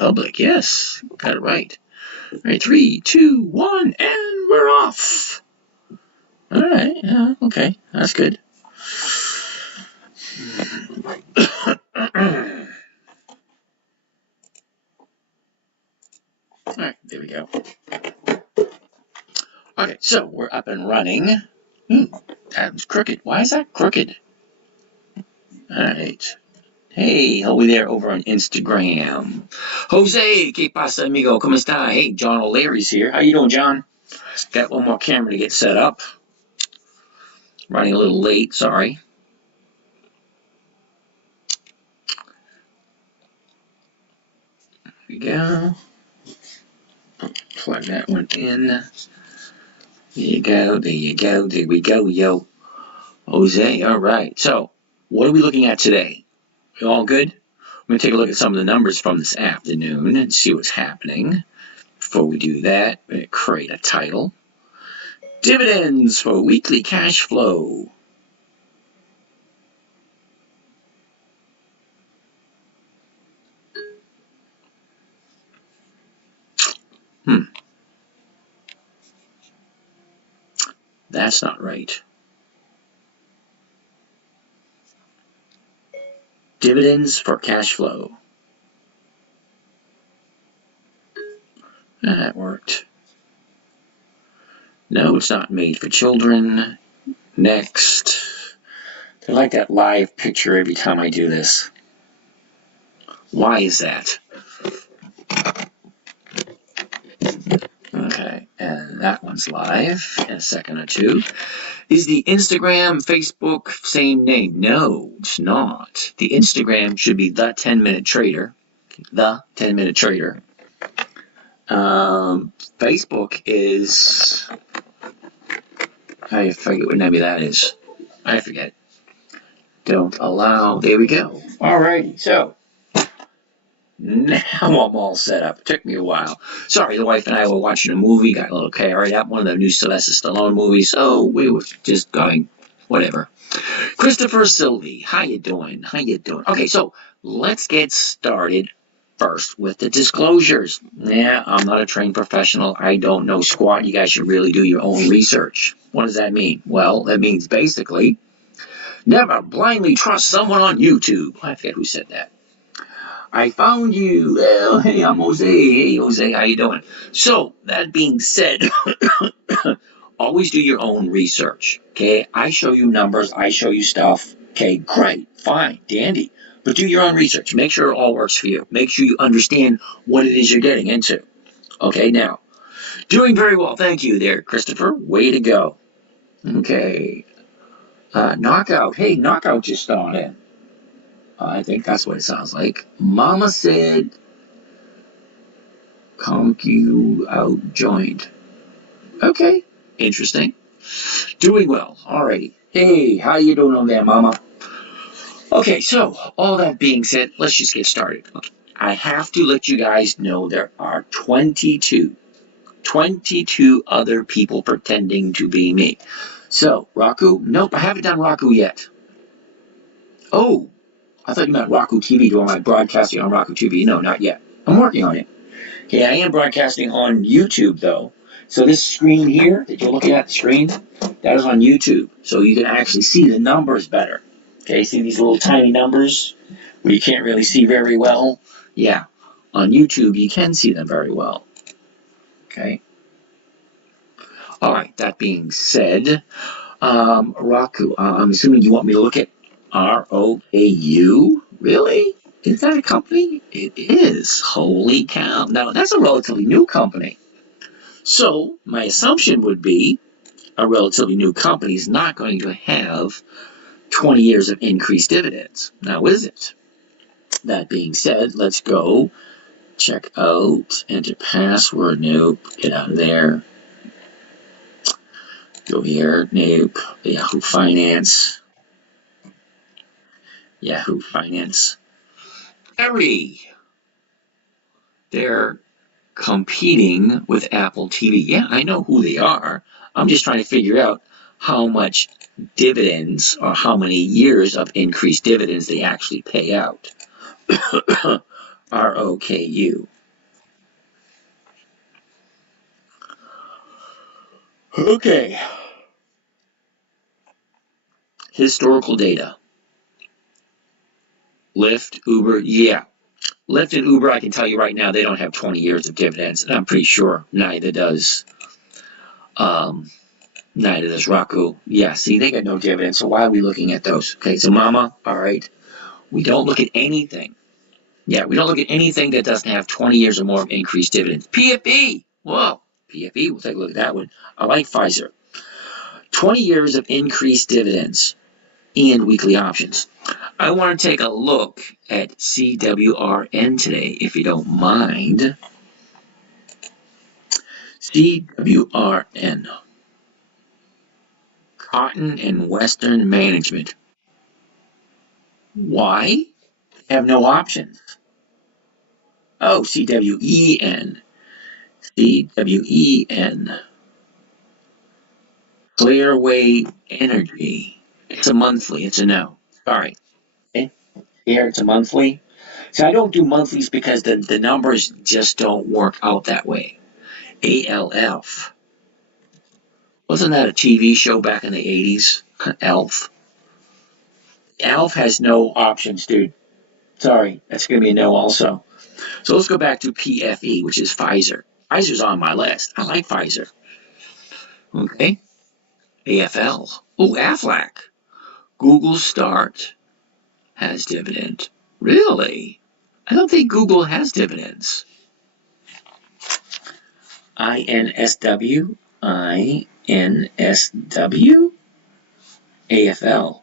Republic. Yes, got it right. All right, 3, 2, 1, and we're off. All right, yeah, okay, that's good. All right, there we go. Okay, so we're up and running. That was crooked. Why is that crooked? All right. Hey, hello there over on Instagram. Jose, ¿qué pasa, amigo? ¿Cómo está? Hey, John O'Leary's here. How you doing, John? Got one more camera to get set up. Running a little late, sorry. There we go. Plug that one in. There you go, there you go, there we go, yo. Jose, all right. So, what are we looking at today? You all good? We're going to take a look at some of the numbers from this afternoon and see what's happening. Before we do that, we're going to create a title. Dividends for weekly cash flow. That's not right. Dividends for cash flow. That worked. No, it's not made for children. Next. I like that live picture every time I do this. Why is that? Okay, and that one's live in a second or two. Is the Instagram, Facebook same name? No, it's not. The Instagram should be The 10-Minute Trader. The 10-Minute Trader. Facebook is... I forget what name that is. I forget. Don't allow... There we go. Alrighty, so... Now I'm all set up. It took me a while. Sorry, the wife and I were watching a movie, got a little carried up, one of the new Sylvester Stallone movies, so we were just going, whatever. Christopher Sylvie, how you doing? How you doing? Okay, so let's get started first with the disclosures. Yeah, I'm not a trained professional. I don't know squat. You guys should really do your own research. What does that mean? Well, that means basically never blindly trust someone on YouTube. I forget who said that. I found you. Well, hey, I'm Jose. Hey, Jose, how you doing? So, that being said, always do your own research, okay? I show you numbers. I show you stuff. Okay, great, fine, dandy. But do your own research. Make sure it all works for you. Make sure you understand what it is you're getting into. Okay, now, doing very well. Thank you there, Christopher. Way to go. Okay. Knockout. Hey, Knockout just started. I think that's what it sounds like. Mama said, "Concu out joined." Okay, interesting. Doing well. Alrighty. Hey, how you doing over there, Mama? Okay, so all that being said, let's just get started. Okay. I have to let you guys know there are 22 other people pretending to be me. So, Roku? Nope, I haven't done Roku yet. Oh. I thought you meant Roku TV, doing my broadcasting on Roku TV. No, not yet. I'm working on it. Okay, I am broadcasting on YouTube, though. So this screen here, that you're looking at the screen, that is on YouTube. So you can actually see the numbers better. Okay, see these little tiny numbers where you can't really see very well? Yeah, on YouTube you can see them very well. Okay. All right, that being said, Roku, I'm assuming you want me to look at ROKU? Really? Is that a company? It is. Holy cow. Now, that's a relatively new company. So, my assumption would be a relatively new company is not going to have 20 years of increased dividends. Now, is it? That being said, let's go. Check out. Enter password. Nope. Get out of there. Go here. Nope. Yahoo Finance. Yahoo Finance. They're competing with Apple TV. Yeah, I know who they are. I'm just trying to figure out how much dividends or how many years of increased dividends they actually pay out. ROKU. Okay. Historical data. Lyft, Uber, yeah. Lyft and Uber, I can tell you right now, they don't have 20 years of dividends. And I'm pretty sure neither does um, Roku. Yeah, see, they got no dividends. So why are we looking at those? Okay, so Mama, all right. We don't look at anything. Yeah, we don't look at anything that doesn't have 20 years or more of increased dividends. PFE. Whoa. PFE, we'll take a look at that one. I like Pfizer. 20 years of increased dividends and weekly options. I want to take a look at CWRN today, if you don't mind. CWRN. Cotton and Western Management. Why? They have no options. Oh, CWEN. CWEN. Clearway Energy. It's a monthly. It's a no. Sorry. Okay. Here, it's a monthly. So I don't do monthlies because the numbers just don't work out that way. ALF. Wasn't that a TV show back in the 80s? ALF. ALF has no options, dude. Sorry, that's going to be a no also. So let's go back to PFE, which is Pfizer. Pfizer's on my list. I like Pfizer. Okay. AFL. Oh, Aflac. Google Start has dividend. Really? I don't think Google has dividends. INSW. INSW. AFL.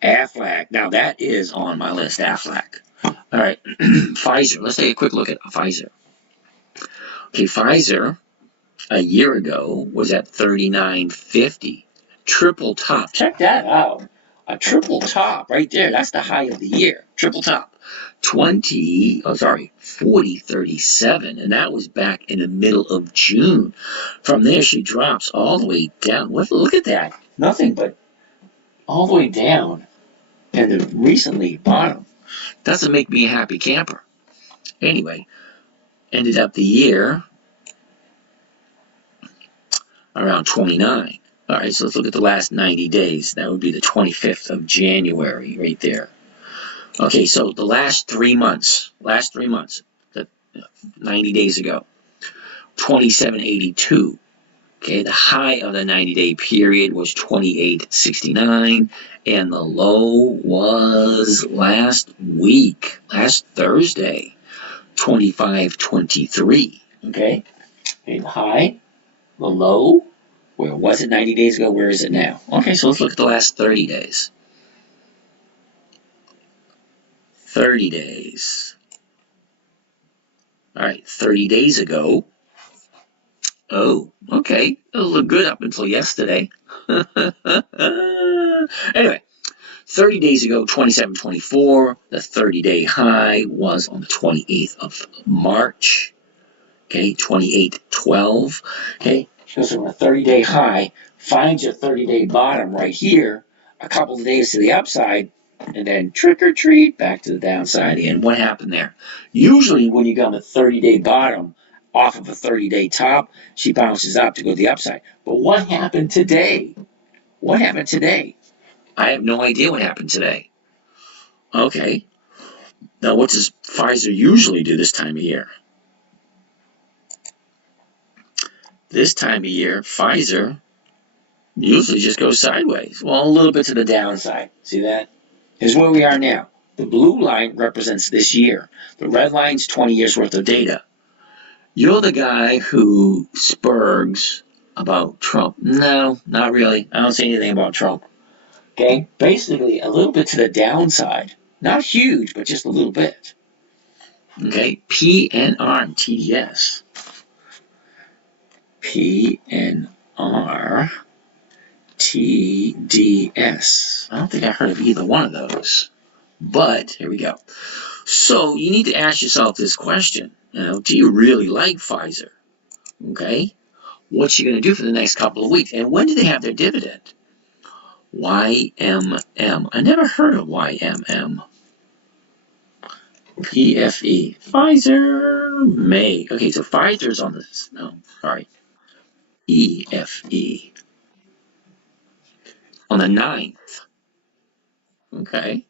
Aflac. Now that is on my list, Aflac. All right. Pfizer. Let's take a quick look at Pfizer. Okay, Pfizer a year ago was at $39.50. Triple top. Check that out. A triple top right there. That's the high of the year. Triple top. 40.37. And that was back in the middle of June. From there, she drops all the way down. Look at that. Nothing but all the way down. And the recently bottom. Doesn't make me a happy camper. Anyway, ended up the year around 29. All right, so let's look at the last 90 days. That would be the 25th of January right there. Okay, so the last 3 months, the 90 days ago, 27.82. Okay, the high of the 90-day period was 28.69, and the low was last Thursday, 25.23. Okay, and the high, the low, where was it 90 days ago? Where is it now? Okay, so let's look at the last 30 days. 30 days. All right, 30 days ago. Oh, okay. It looked good up until yesterday. Anyway, 30 days ago, 27.24. The 30-day high was on the 28th of March. Okay, 28.12. Okay, goes from a 30-day high, finds your 30-day bottom right here, a couple of days to the upside, and then trick or treat back to the downside. And what happened there? Usually when you go on a 30-day bottom off of a 30-day top, she bounces up to go to the upside. But what happened today? What happened today? I have no idea what happened today. Okay. Now what does Pfizer usually do this time of year? This time of year, Pfizer usually just goes sideways. Well, a little bit to the downside. See that? Here's where we are now. The blue line represents this year. The red line's 20 years worth of data. You're the guy who spurgs about Trump. No, not really. I don't say anything about Trump. Okay? Basically, a little bit to the downside. Not huge, but just a little bit. Okay? PNR and TDS. PNR, TDS. I don't think I heard of either one of those. But, here we go. So, you need to ask yourself this question. Do you really like Pfizer? Okay? What's she going to do for the next couple of weeks? And when do they have their dividend? YMM. I never heard of YMM. PFE. Pfizer May. Okay, so Pfizer's on this. No, all right. EFE. On the 9th. Okay.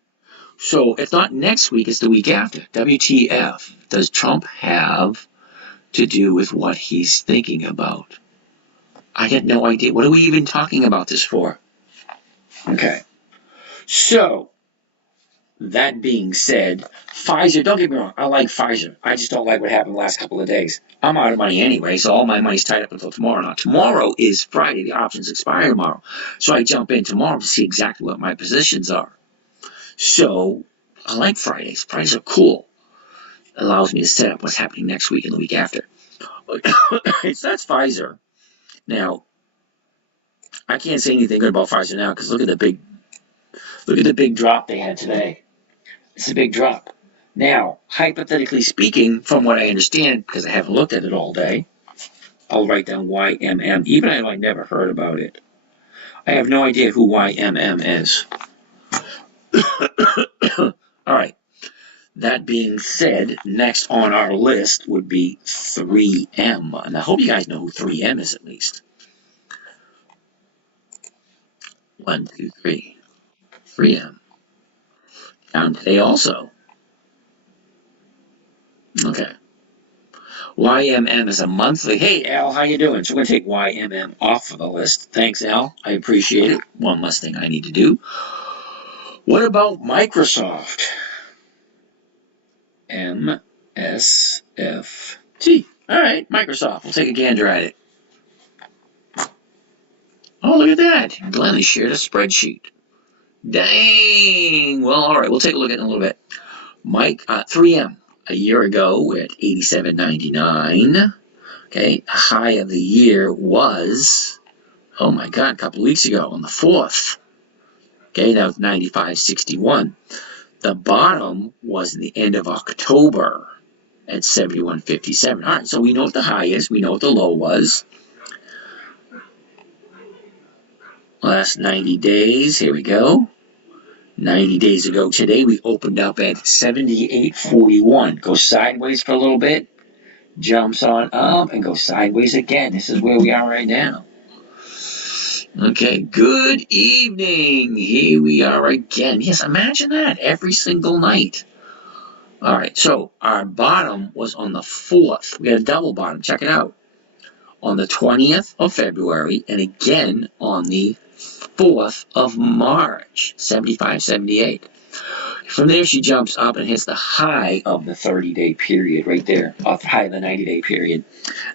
So if not next week, it's the week after. WTF does Trump have to do with what he's thinking about? I get no idea. What are we even talking about this for? Okay. So, that being said, Pfizer, don't get me wrong, I like Pfizer. I just don't like what happened the last couple of days. I'm out of money anyway, so all my money's tied up until tomorrow. Now, tomorrow is Friday. The options expire tomorrow. So I jump in tomorrow to see exactly what my positions are. So, I like Fridays. Fridays are cool. It allows me to set up what's happening next week and the week after. So that's Pfizer. Now, I can't say anything good about Pfizer now because look at the big drop they had today. It's a big drop. Now, hypothetically speaking, from what I understand, because I haven't looked at it all day, I'll write down YMM, even if I never heard about it. I have no idea who YMM is. All right. That being said, next on our list would be 3M. And I hope you guys know who 3M is at least. 1, 2, 3. 3M. Down today also. Okay. YMM is a monthly. Hey, Al, how you doing? So we're going to take YMM off of the list. Thanks, Al. I appreciate it. One less thing I need to do. What about Microsoft? MSFT. All right, Microsoft. We'll take a gander at it. Oh, look at that. Glenn has shared a spreadsheet. Dang. Well, all right. We'll take a look at it in a little bit. 3M. A year ago, we're at $87.99. Okay, a high of the year was, oh my God, a couple of weeks ago on the 4th. Okay, that was 95.61. The bottom was in the end of October at 71.57. All right, so we know what the high is. We know what the low was. Last 90 days, here we go. 90 days ago today, we opened up at 78.41. Goes sideways for a little bit, jumps on up, and goes sideways again. This is where we are right now. Okay, good evening. Here we are again. Yes, imagine that every single night. All right, so our bottom was on the 4th. We had a double bottom. Check it out. On the 20th of February and again on the 4th of March, 75.78. From there, she jumps up and hits the high of the 30-day period right there, off the high of the 90-day period.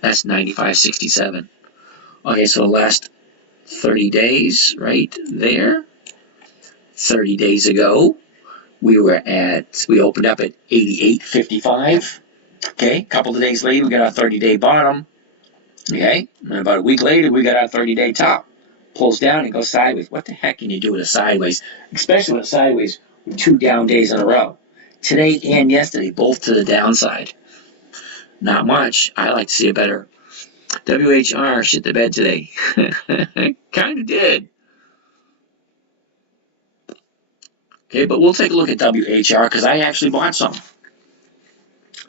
That's 95.67. Okay, so last 30 days right there. 30 days ago, we opened up at 88.55. Okay, a couple of days later, we got our 30-day bottom. Okay, and about a week later, we got our 30-day top. Pulls down and goes sideways. What the heck can you do with a sideways? Especially with a sideways with 2 down days in a row. Today and yesterday, both to the downside. Not much. I like to see it better. WHR shit the bed today. Kind of did. Okay, but we'll take a look at WHR because I actually bought some.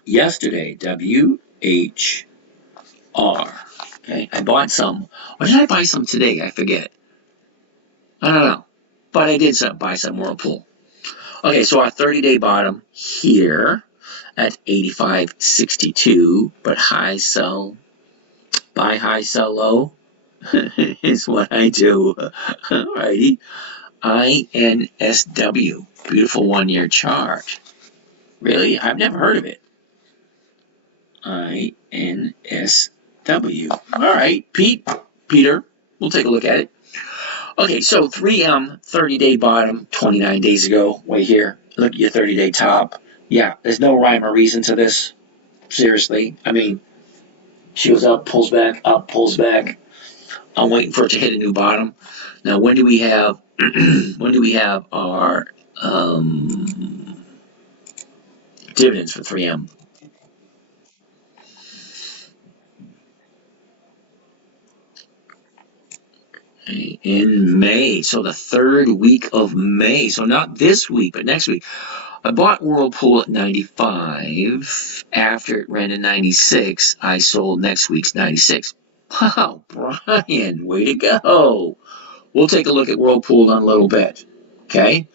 Yesterday, WHR. Okay, I bought some. Or did I buy some today? I forget. I don't know. But I did buy some Whirlpool. Okay, so our 30-day bottom here at 85.62, but high sell, buy high, sell low is what I do. Alrighty. INSW, beautiful 1-year chart. Really? I've never heard of it. INSW. Alright, Peter, we'll take a look at it. Okay, so 3M, 30-day bottom, 29 days ago, way here. Look at your 30-day top. Yeah, there's no rhyme or reason to this. Seriously. I mean, she was up, pulls back, up, pulls back. I'm waiting for it to hit a new bottom. Now, when do we have our dividends for 3M? In May, so the 3rd week of May. So not this week, but next week. I bought Whirlpool at 95. After it ran to 96, I sold next week's 96. Wow, Brian, way to go. We'll take a look at Whirlpool in a little bit. Okay?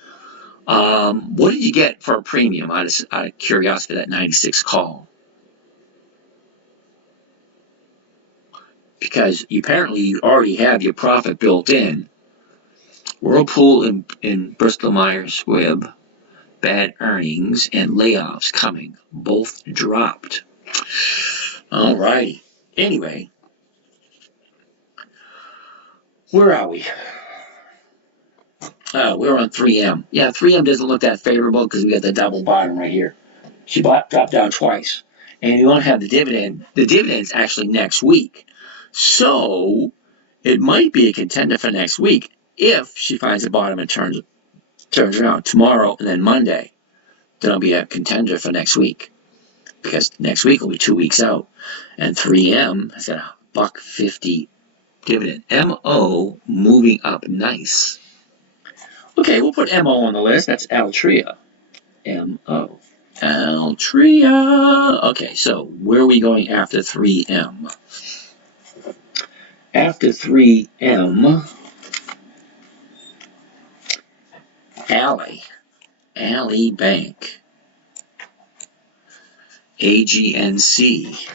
What did you get for a premium out of curiosity for that 96 call? Because apparently you already have your profit built in. Whirlpool and Bristol Myers Squibb, bad earnings and layoffs coming. Both dropped. Alrighty. Anyway, where are we? We're on 3M. Yeah, 3M doesn't look that favorable because we got the double bottom right here. She dropped down twice. And you want to have the dividend. The dividend's actually next week. So, it might be a contender for next week if she finds the bottom and turns around tomorrow and then Monday. Then it'll be a contender for next week. Because next week will be 2 weeks out. And 3M has got a $1.50 dividend. MO moving up nice. Okay, we'll put MO on the list. That's Altria. MO. Altria. Okay, so where are we going after 3M? After 3M, Ally Bank, AGNC,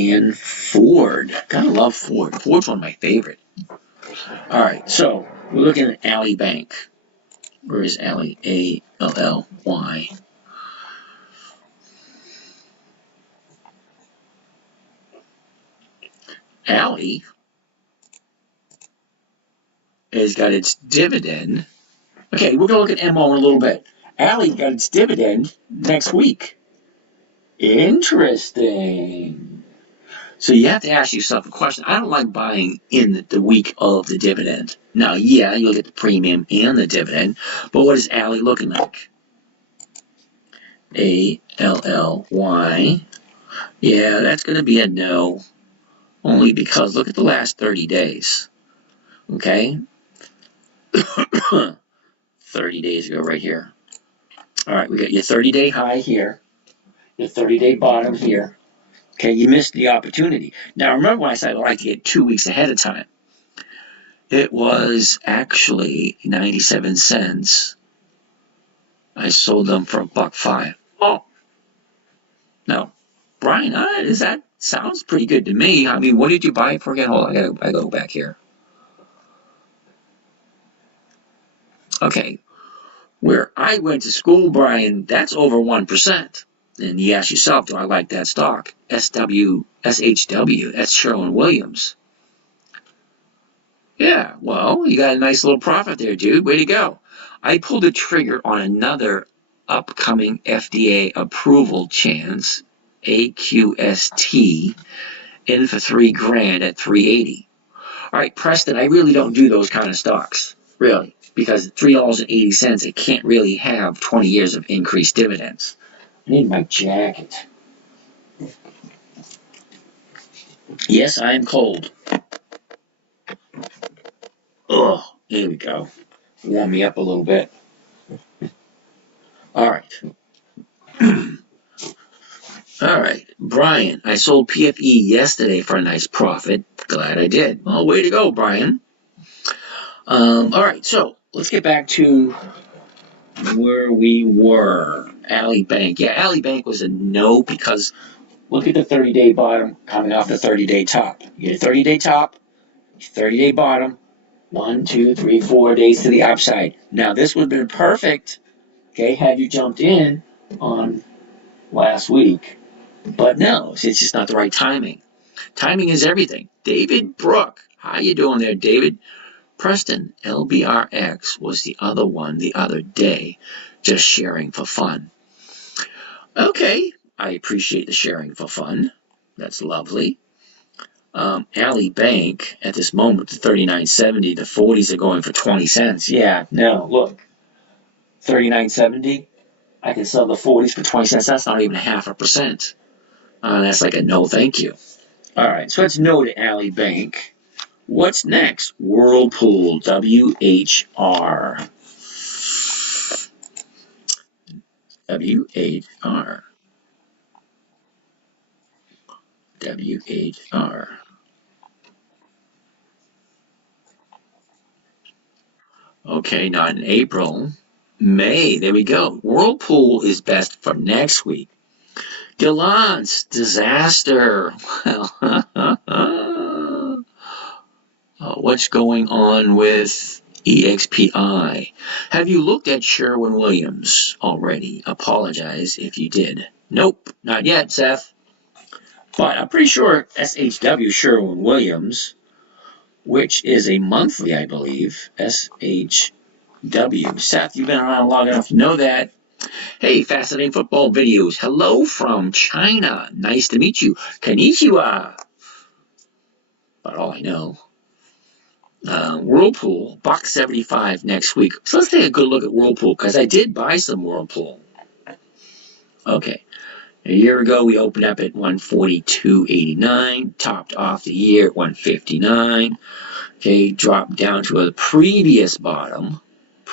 and Ford. Gotta love Ford. Ford's one of my favorite. Alright, so we're looking at Ally Bank. Where is Ally? A-L-L-Y. Ally has got its dividend. Okay, we're going to look at MO in a little bit. Ally got its dividend next week. Interesting. So you have to ask yourself a question. I don't like buying in the week of the dividend. Now, yeah, you'll get the premium and the dividend, but what is Ally looking like? A-L-L-Y. Yeah, that's going to be a no. Only because look at the last 30 days. Okay? 30 days ago right here. All right, we got your 30-day high here. Your 30-day bottom here. Okay, you missed the opportunity. Now, remember when I said I like to get 2 weeks ahead of time? It was actually 97 cents. I sold them for $1.05. Oh, no. Brian, that sounds pretty good to me. I mean, what did you buy it for again? Hold on, I gotta go back here. Okay, where I went to school, Brian, that's over 1%. And you ask yourself, do I like that stock? SHW, that's Sherwin-Williams. Yeah, well, you got a nice little profit there, dude. Way to go. I pulled the trigger on another upcoming FDA approval chance, AQST, in for $3,000 at 380. All right, Preston, I really don't do those kind of stocks, really, because at $3.80, it can't really have 20 years of increased dividends. I need my jacket. Yes, I am cold. Oh, here we go. Warm me up a little bit. All right. All right, Brian, I sold PFE yesterday for a nice profit. Glad I did. Well, way to go, Brian. All right, so let's get back to where we were. Ally Bank. Yeah, Ally Bank was a no because look at the 30-day bottom coming off the 30-day top. You get a 30-day top, 30-day bottom, 1, 2, 3, 4 days to the upside. Now, this would have been perfect, okay, had you jumped in on last week. But no, it's just not the right timing. Timing is everything. David Brook. How you doing there, David? Preston, LBRX was the other one the other day. Just sharing for fun. Okay, I appreciate the sharing for fun. That's lovely. Ally Bank, at this moment, the 39.70, the 40s are going for 20 cents. Yeah, no, look. 39.70, I can sell the 40s for 20 cents. That's not even 0.5%. That's like a no thank you. All right, so let's no to Ally Bank. What's next? Whirlpool, WHR. WHR. WHR. Okay, not in April. May, there we go. Whirlpool is best for next week. Gallant's disaster. What's going on with EXPI? Have you looked at Sherwin-Williams already? Apologize if you did. Nope, not yet, Seth. But I'm pretty sure SHW Sherwin-Williams, which is a monthly, I believe, SHW. Seth, you've been around long enough to know that. Hey, fascinating football videos. Hello from China. Nice to meet you. Konnichiwa. About all I know. Whirlpool, box 75 next week. So let's take a good look at Whirlpool, because I did buy some Whirlpool. Okay. A year ago, we opened up at 142.89, topped off the year at 159. Okay, dropped down to a previous bottom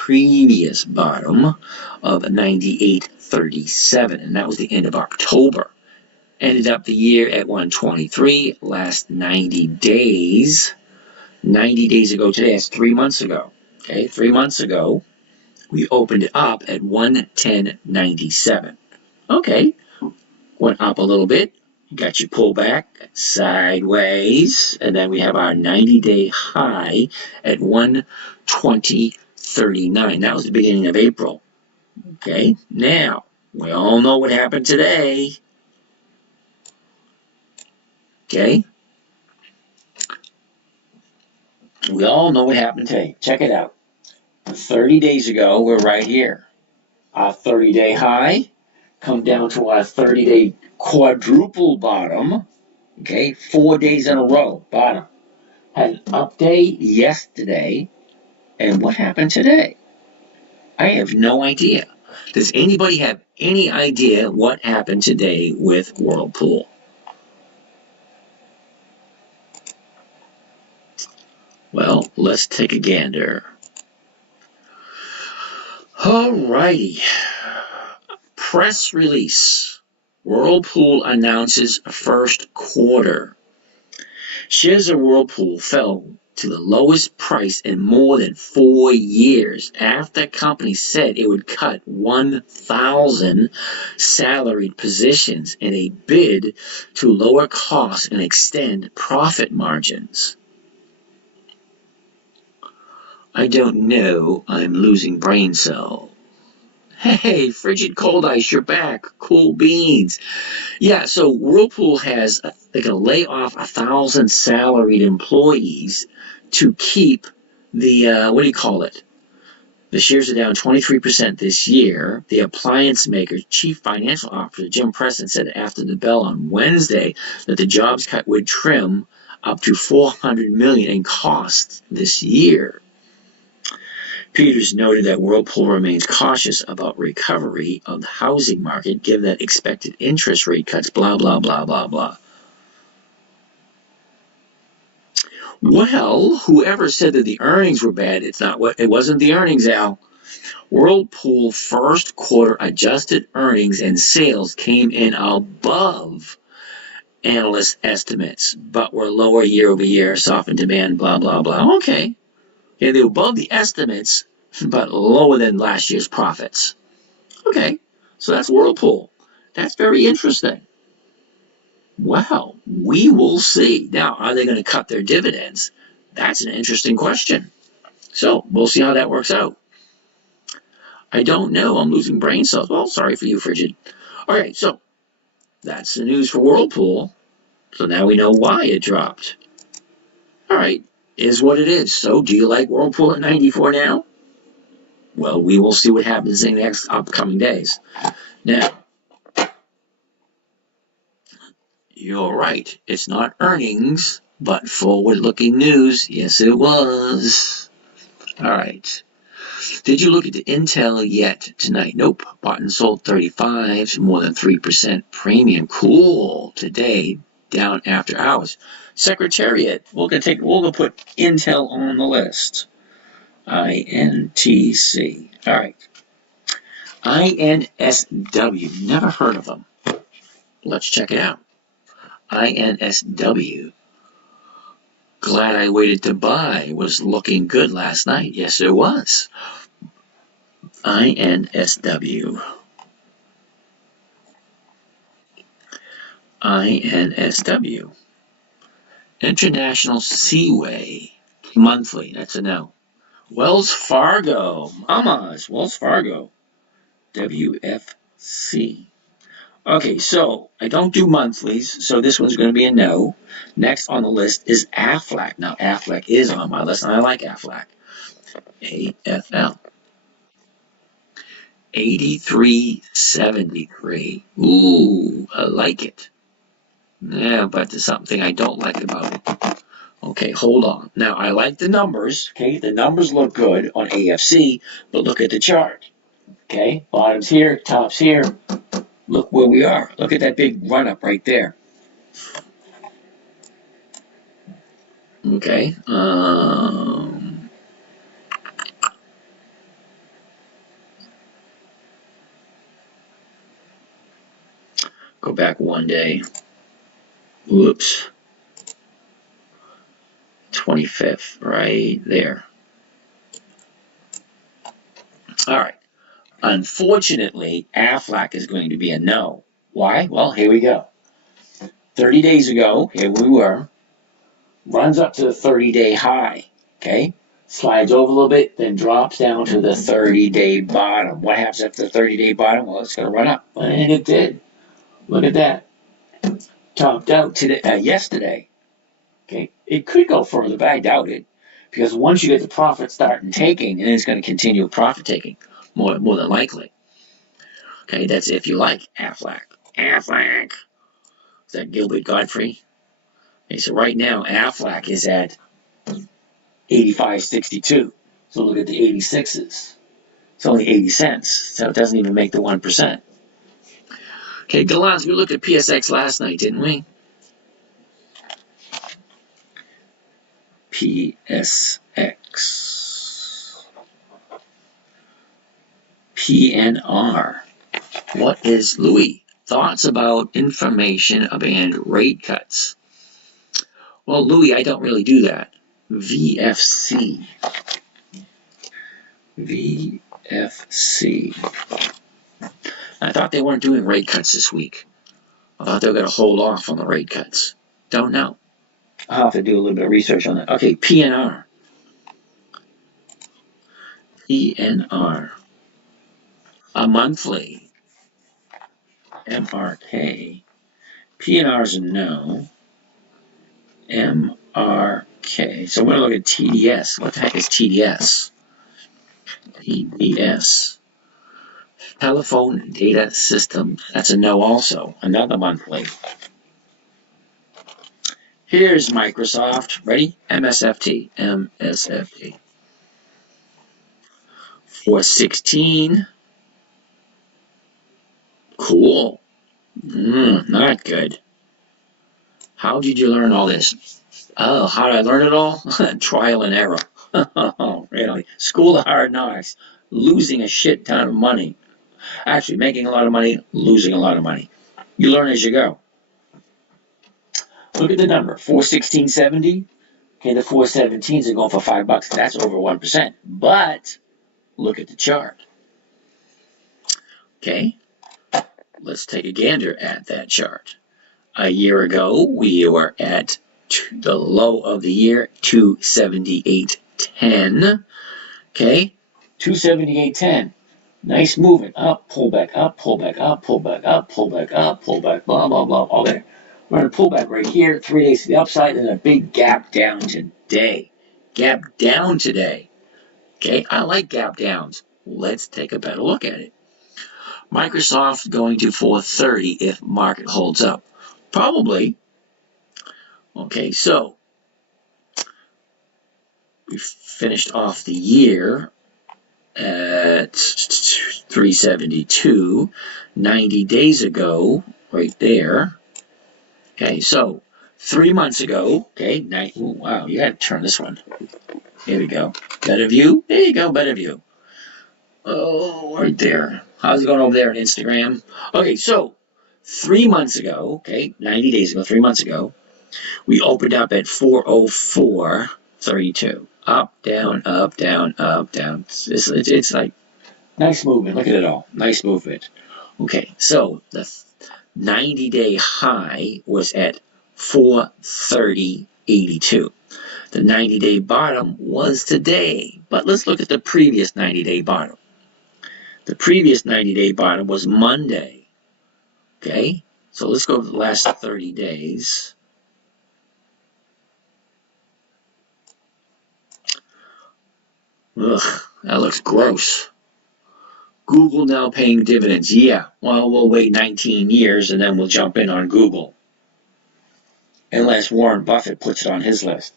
of 98.37, and that was the end of October. Ended up the year at 123. Last 90 days. 90 days ago today, that's 3 months ago. Okay, 3 months ago, we opened it up at 110.97. Okay, went up a little bit, got your pullback sideways, and then we have our 90-day high at 120.39. That was the beginning of April. Okay, now, we all know what happened today. Okay, we all know what happened today. Check it out. 30 days ago, we're right here. Our 30-day high, come down to our 30-day quadruple bottom. Okay, 4 days in a row, bottom. Had an update yesterday, and what happened today? I have no idea. Does anybody have any idea what happened today with Whirlpool? Well, let's take a gander. Alrighty. Press release. Whirlpool announces first quarter. Shares of Whirlpool fell to the lowest price in more than 4 years after the company said it would cut 1,000 salaried positions in a bid to lower costs and extend profit margins. I don't know, I'm losing brain cells. Hey, Frigid Cold Ice, you're back. Cool beans. Yeah, so Whirlpool has, they're going to lay off 1,000 salaried employees to keep the, what do you call it? The shares are down 23% this year. The appliance maker, Chief Financial Officer Jim Preston, said after the bell on Wednesday that the jobs cut would trim up to $400 million in costs this year. Peters noted that Whirlpool remains cautious about recovery of the housing market, given that expected interest rate cuts, blah, blah, blah, blah, blah. Well, whoever said that the earnings were bad, it wasn't the earnings, Al. Whirlpool first quarter adjusted earnings and sales came in above analyst estimates, but were lower year over year, softened demand, blah, blah, blah. Okay. Yeah, they were above the estimates, but lower than last year's profits. Okay, so that's Whirlpool. That's very interesting. Wow, we will see. Now, are they going to cut their dividends? That's an interesting question. So, we'll see how that works out. I don't know. I'm losing brain cells. Well, sorry for you, Frigid. All right, so that's the news for Whirlpool. So now we know why it dropped. All right, is what it is. So, do you like Whirlpool at 94 now? Well, we will see what happens in the next upcoming days. Now, you're right. It's not earnings, but forward-looking news. Yes, it was. All right. Did you look at the Intel yet tonight? Nope. Bought and sold 35s, more than 3% premium. Cool. Today, down after hours. Secretariat. We're gonna put Intel on the list. INTC. All right. INSW. Never heard of them. Let's check it out. INSW. Glad I waited to buy. Was looking good last night. Yes, it was. INSW. INSW. International Seaway. Monthly. That's a no. Wells Fargo. Mamas. Wells Fargo. WFC. Okay, so I don't do monthlies, so this one's going to be a no. Next on the list is Aflac. Now, Aflac is on my list, and I like Aflac. AFL. 8373. Ooh, I like it. Yeah, but there's something I don't like about it. Okay, hold on. Now, I like the numbers. Okay, the numbers look good on AFC, but look at the chart. Okay, bottom's here, top's here. Look where we are. Look at that big run up right there. Okay. Go back one day. Whoops. 25th, right there. All right. Unfortunately, Aflac is going to be a no. Why? Well, here we go. 30 days ago, here we were. Runs up to the 30-day high. Okay? Slides over a little bit, then drops down to the 30-day bottom. What happens after the 30-day bottom? Well, it's going to run up. And it did. Look at that. Topped out today, yesterday. Okay? It could go further, but I doubt it. Because once you get the profit starting taking, and it's going to continue profit taking, more than likely. Okay, that's if you like Aflac. Aflac. Is that Gilbert Godfrey? Okay, so right now Aflac is at 85.62. So look at the 86s. It's only 80 cents, so it doesn't even make the 1%. Okay, Galaz, we looked at PSX last night, didn't we? PSX. PNR. What is Louis? Thoughts about information and rate cuts. Well, Louis, I don't really do that. VFC. VFC. I thought they weren't doing rate cuts this week. I thought they were going to hold off on the rate cuts. Don't know. I'll have to do a little bit of research on that. Okay, PNR. PNR. A monthly. MRK. PNR is a no. MRK. So we're going to look at TDS. What the heck is TDS? TDS. Telephone data system. That's a no also. Another monthly. Here's Microsoft. Ready? MSFT. MSFT. 416. Cool. Not good. How did you learn all this? Oh, how did I learn it all? Trial and error. Oh, really? School of hard knocks. Losing a shit ton of money. Actually, making a lot of money, losing a lot of money. You learn as you go. Look at the number, 416.70. Okay, the 417s are going for $5. That's over 1%. But look at the chart. Okay, let's take a gander at that chart. A year ago, we were at the low of the year, 278.10. Okay, 278.10. Nice movement. Up, pull back, up, pull back, up, pull back, up, pull back, up, pull back, blah, blah, blah, all there. We're going to pull back right here, 3 days to the upside, and a big gap down today. Gap down today. Okay, I like gap downs. Let's take a better look at it. Microsoft going to 430 if market holds up. Probably. Okay, so we finished off the year at 372, 90 days ago, right there. Okay, so 3 months ago, okay, ooh, wow, you gotta turn this one. Here we go. Better view? There you go, better view. Oh, right there. How's it going over there on Instagram? Okay, so 3 months ago, okay, 90 days ago, 3 months ago, we opened up at 404.32. Up, down, up, down, up, down. It's like nice movement. Look at it all. Nice movement. Okay, so the 90-day high was at 430.82. The 90-day bottom was today, but let's look at the previous 90-day bottom. The previous 90-day bottom was Monday. Okay, so let's go to the last 30 days. Ugh, that looks gross. Google now paying dividends. Yeah, well, we'll wait 19 years and then we'll jump in on Google. Unless Warren Buffett puts it on his list.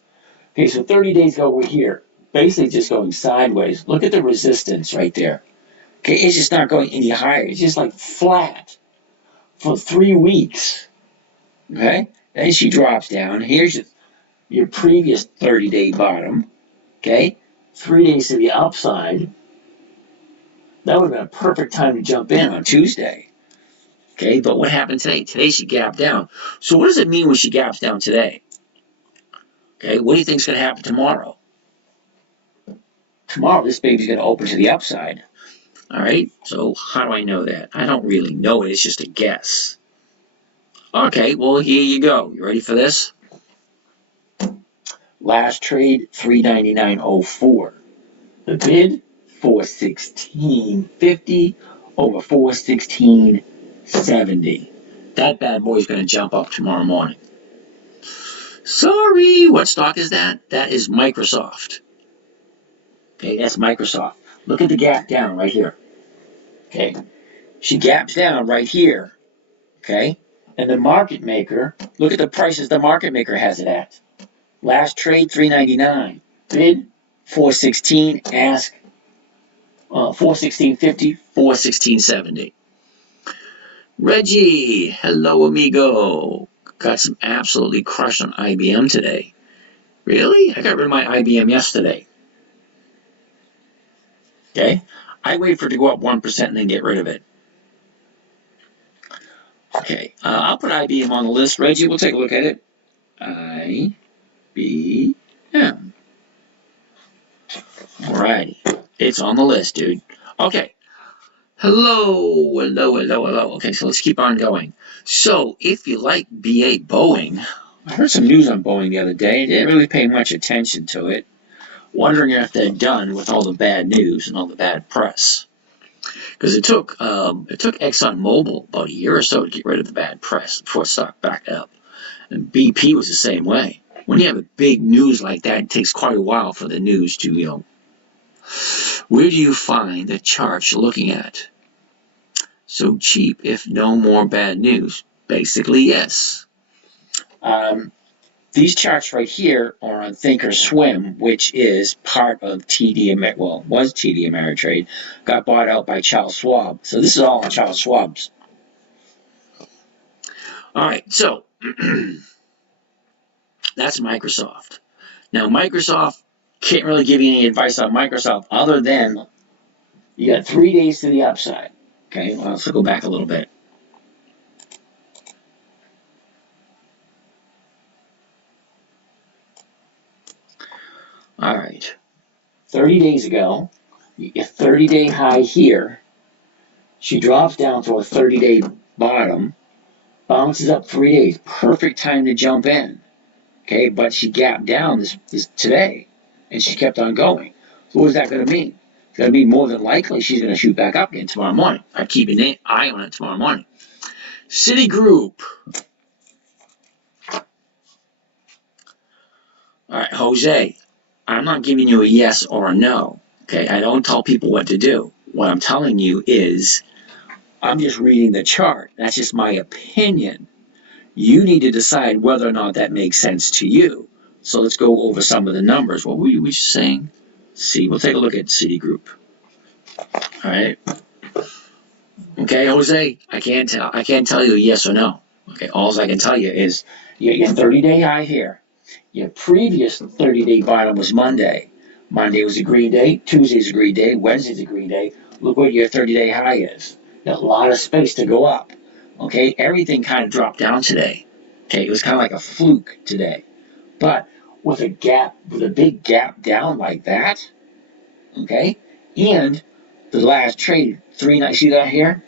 Okay, so 30 days ago we're here. Basically just going sideways. Look at the resistance right there. Okay, it's just not going any higher. It's just like flat for 3 weeks. Okay, then she drops down. Here's your previous 30-day bottom. Okay, 3 days to the upside. That would have been a perfect time to jump in on Tuesday. Okay, but what happened today? Today she gapped down. So what does it mean when she gaps down today? Okay, what do you think is going to happen tomorrow? Tomorrow this baby's going to open to the upside. All right, so how do I know that? I don't really know it. It's just a guess. Okay, well, here you go. You ready for this? Last trade, $399.04. The bid, $416.50 over $416.70. That bad boy's going to jump up tomorrow morning. Sorry, what stock is that? That is Microsoft. Okay, that's Microsoft. Look at the gap down right here. Okay, she gaps down right here. Okay, and the market maker, look at the prices the market maker has it at. Last trade, $399. Bid, $416. Ask, $416.50, $416.70. Reggie, hello amigo. Got some absolutely crushed on IBM today. Really? I got rid of my IBM yesterday. Okay, I wait for it to go up 1% and then get rid of it. Okay, I'll put IBM on the list. Reggie, we'll take a look at it. IBM. Alrighty, it's on the list, dude. Okay. Hello. Okay, so let's keep on going. So, if you like BA Boeing, I heard some news on Boeing the other day. I didn't really pay much attention to it. Wondering if they're done with all the bad news and all the bad press. Because it took ExxonMobil about a year or so to get rid of the bad press before stock backed up. And BP was the same way. When you have a big news like that, it takes quite a while for the news to, Where do you find the charts you're looking at? So cheap if no more bad news? Basically, yes. These charts right here are on Thinkorswim, which is part of TD, was TD Ameritrade, got bought out by Charles Schwab. So this is all on Charles Schwab's. All right, so that's Microsoft. Now, Microsoft, can't really give you any advice on Microsoft other than you got 3 days to the upside. Okay, well, let's go back a little bit. All right, 30 days ago, you get 30-day high here. She drops down to a 30-day bottom, bounces up 3 days. Perfect time to jump in. Okay, but she gapped down this today, and she kept on going. So what is that going to mean? It's going to mean more than likely she's going to shoot back up again tomorrow morning. I keep an eye on it tomorrow morning. Citigroup. All right, Jose, I'm not giving you a yes or a no. Okay, I don't tell people what to do. What I'm telling you is I'm just reading the chart. That's just my opinion. You need to decide whether or not that makes sense to you. So let's go over some of the numbers. What were we just saying? See, we'll take a look at Citigroup. All right. Okay, Jose, I can't tell you yes or no. Okay, all I can tell you is you get your 30-day high here. Your previous 30-day bottom was Monday. Monday was a green day. Tuesday's a green day. Wednesday's a green day. Look what your 30-day high is. Got a lot of space to go up. Okay, everything kind of dropped down today. Okay, it was kind of like a fluke today. But with a gap, with a big gap down like that, okay, and the last trade, see that here?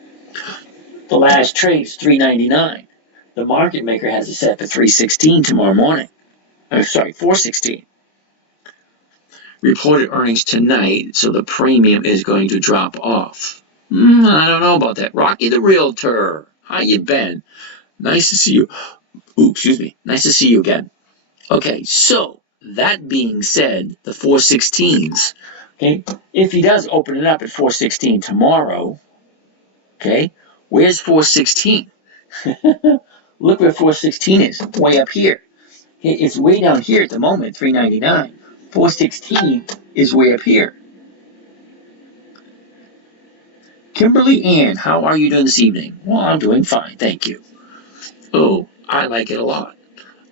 The last trade is $3.99. The market maker has it set for $3.16 tomorrow morning. Sorry, $4.16. Reported earnings tonight, so the premium is going to drop off. I don't know about that. Rocky the Realtor, how you been? Nice to see you. Ooh, excuse me. Nice to see you again. Okay, so that being said, the 416s, okay, if he does open it up at 416 tomorrow, okay, where's 416? Look where 416 is, way up here. Okay, it's way down here at the moment, 399. 416 is way up here. Kimberly Ann, how are you doing this evening? Well, I'm doing fine, thank you. Oh, I like it a lot.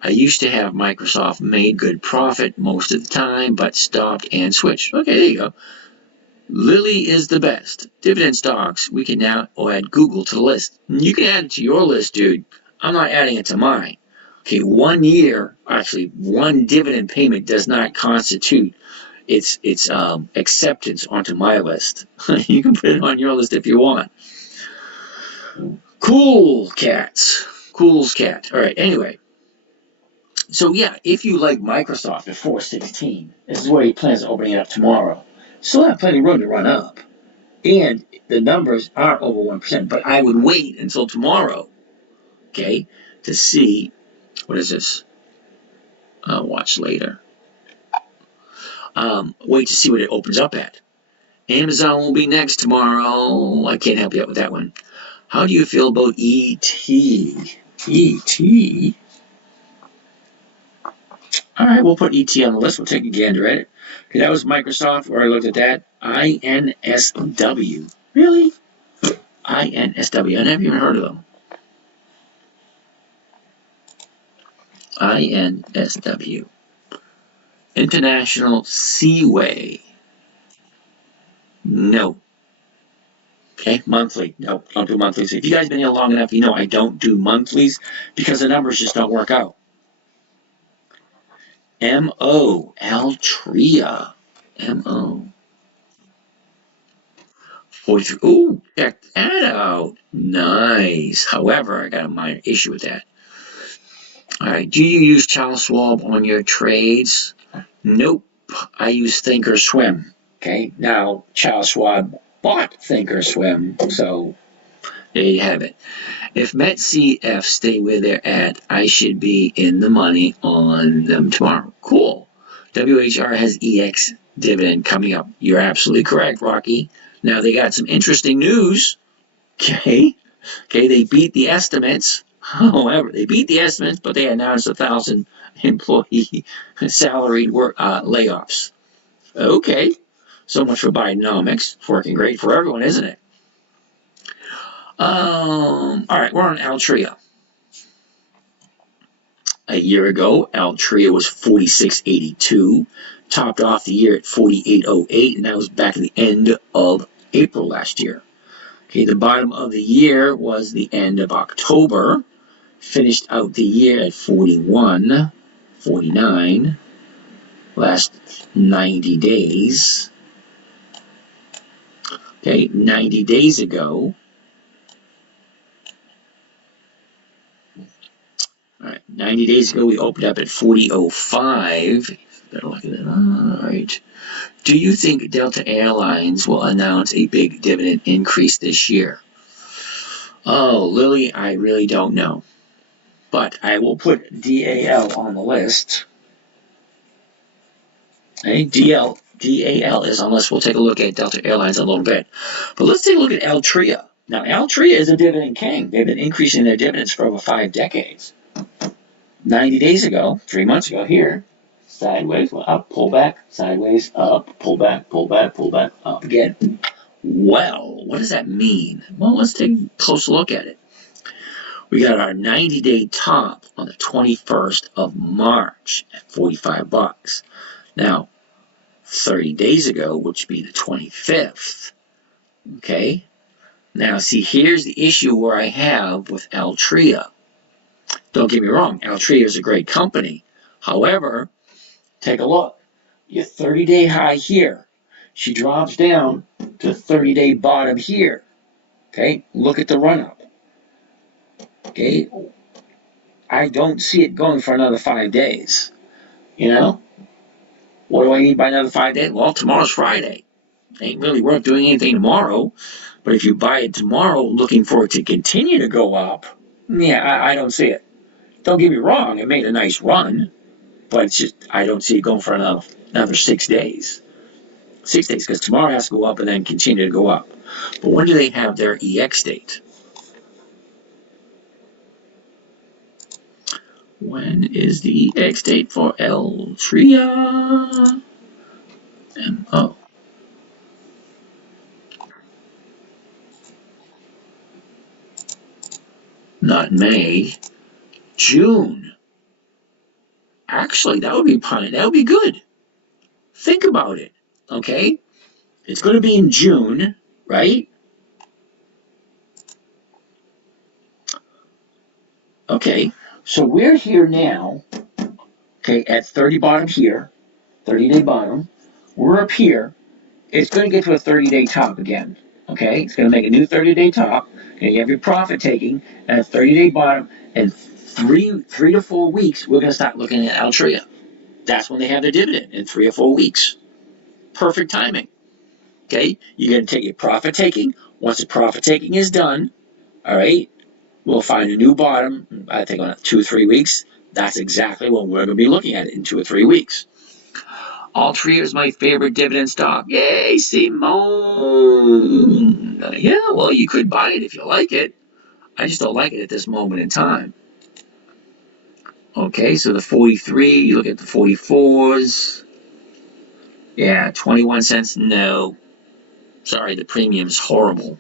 I used to have Microsoft made good profit most of the time, but stopped and switched. Okay, there you go. Lilly is the best. Dividend stocks, we can now add Google to the list. You can add it to your list, dude. I'm not adding it to mine. Okay, 1 year, actually, one dividend payment does not constitute its acceptance onto my list. You can put it on your list if you want. Cool cats. Cool's cat. All right, anyway. So yeah, if you like Microsoft at 416, this is where he plans on opening it up tomorrow. Still have plenty of room to run up. And the numbers are over 1%, but I would wait until tomorrow, okay, to see, what is this? I'll watch later. Wait to see what it opens up at. Amazon will be next tomorrow. I can't help you out with that one. How do you feel about ET? ET? All right, we'll put ET on the list. We'll take a gander at it. Okay, that was Microsoft, where I looked at that. INSW. Really? INSW. I never even heard of them. INSW. International Seaway. No. Okay, monthly. No, don't do monthlies. If you guys have been here long enough, you know I don't do monthlies because the numbers just don't work out. MO, Altria. MO. 43. Ooh, check that out. Nice. However, I got a minor issue with that. All right, do you use Charles Schwab on your trades? Nope. I use Thinkorswim. Okay, now Charles Schwab bought Thinkorswim, so there you have it. If METCF stay where they're at, I should be in the money on them tomorrow. Cool. WHR has EX dividend coming up. You're absolutely correct, Rocky. Now they got some interesting news. Okay, they beat the estimates. However, they beat the estimates, but they announced 1,000 employee salaried work layoffs. Okay, so much for Bidenomics. It's working great for everyone, isn't it? All right, we're on Altria. A year ago, Altria was 46.82, topped off the year at 48.08, and that was back at the end of April last year. Okay, the bottom of the year was the end of October, finished out the year at 41.49, last 90 days. Okay, 90 days ago. All right, 90 days ago we opened up at 40.05. Better look at it. All right. Do you think Delta Airlines will announce a big dividend increase this year? Oh, Lily, I really don't know. But I will put DAL on the list. Okay, DAL is on the list. We'll take a look at Delta Airlines in a little bit. But let's take a look at Altria. Now, Altria is a dividend king. They've been increasing their dividends for over 5 decades. 90 days ago, 3 months ago here, sideways, up, pull back, sideways, up, pull back, up again. Well, what does that mean? Well, let's take a close look at it. We got our 90-day top on the 21st of March at 45 bucks. Now, 30 days ago, which would be the 25th. Okay? Now, see, here's the issue where I have with Altria. Don't get me wrong, Altria is a great company. However, take a look. Your 30-day high here. She drops down to the 30-day bottom here. Okay? Look at the run-up. Okay? I don't see it going for another 5 days. You know? What do I need by another 5 days? Well, tomorrow's Friday. Ain't really worth doing anything tomorrow. But if you buy it tomorrow looking for it to continue to go up, yeah, I don't see it. Don't get me wrong, it made a nice run, but it's just, I don't see it going for another 6 days. 6 days, because tomorrow has to go up and then continue to go up. But when do they have their EX date? When is the EX date for Altria? MO. Not May. June. Actually, that would be fine. That would be good. Think about it. Okay? It's going to be in June, right? Okay. So we're here now, okay, at 30 bottom here, 30-day bottom. We're up here. It's going to get to a 30-day top again, okay? It's going to make a new 30-day top, and you have your profit taking at a 30-day bottom, and three to 4 weeks, we're going to start looking at Altria. That's when they have their dividend, in 3 or 4 weeks. Perfect timing, okay? You're going to take your profit taking. Once the profit taking is done, all right, we'll find a new bottom, I think on 2 or 3 weeks. That's exactly what we're going to be looking at in 2 or 3 weeks. Altria is my favorite dividend stock. Yay, Simone! Yeah, well, you could buy it if you like it. I just don't like it at this moment in time. Okay, so the 43, you look at the 44s. Yeah, 21 cents, no. Sorry, the premium's horrible.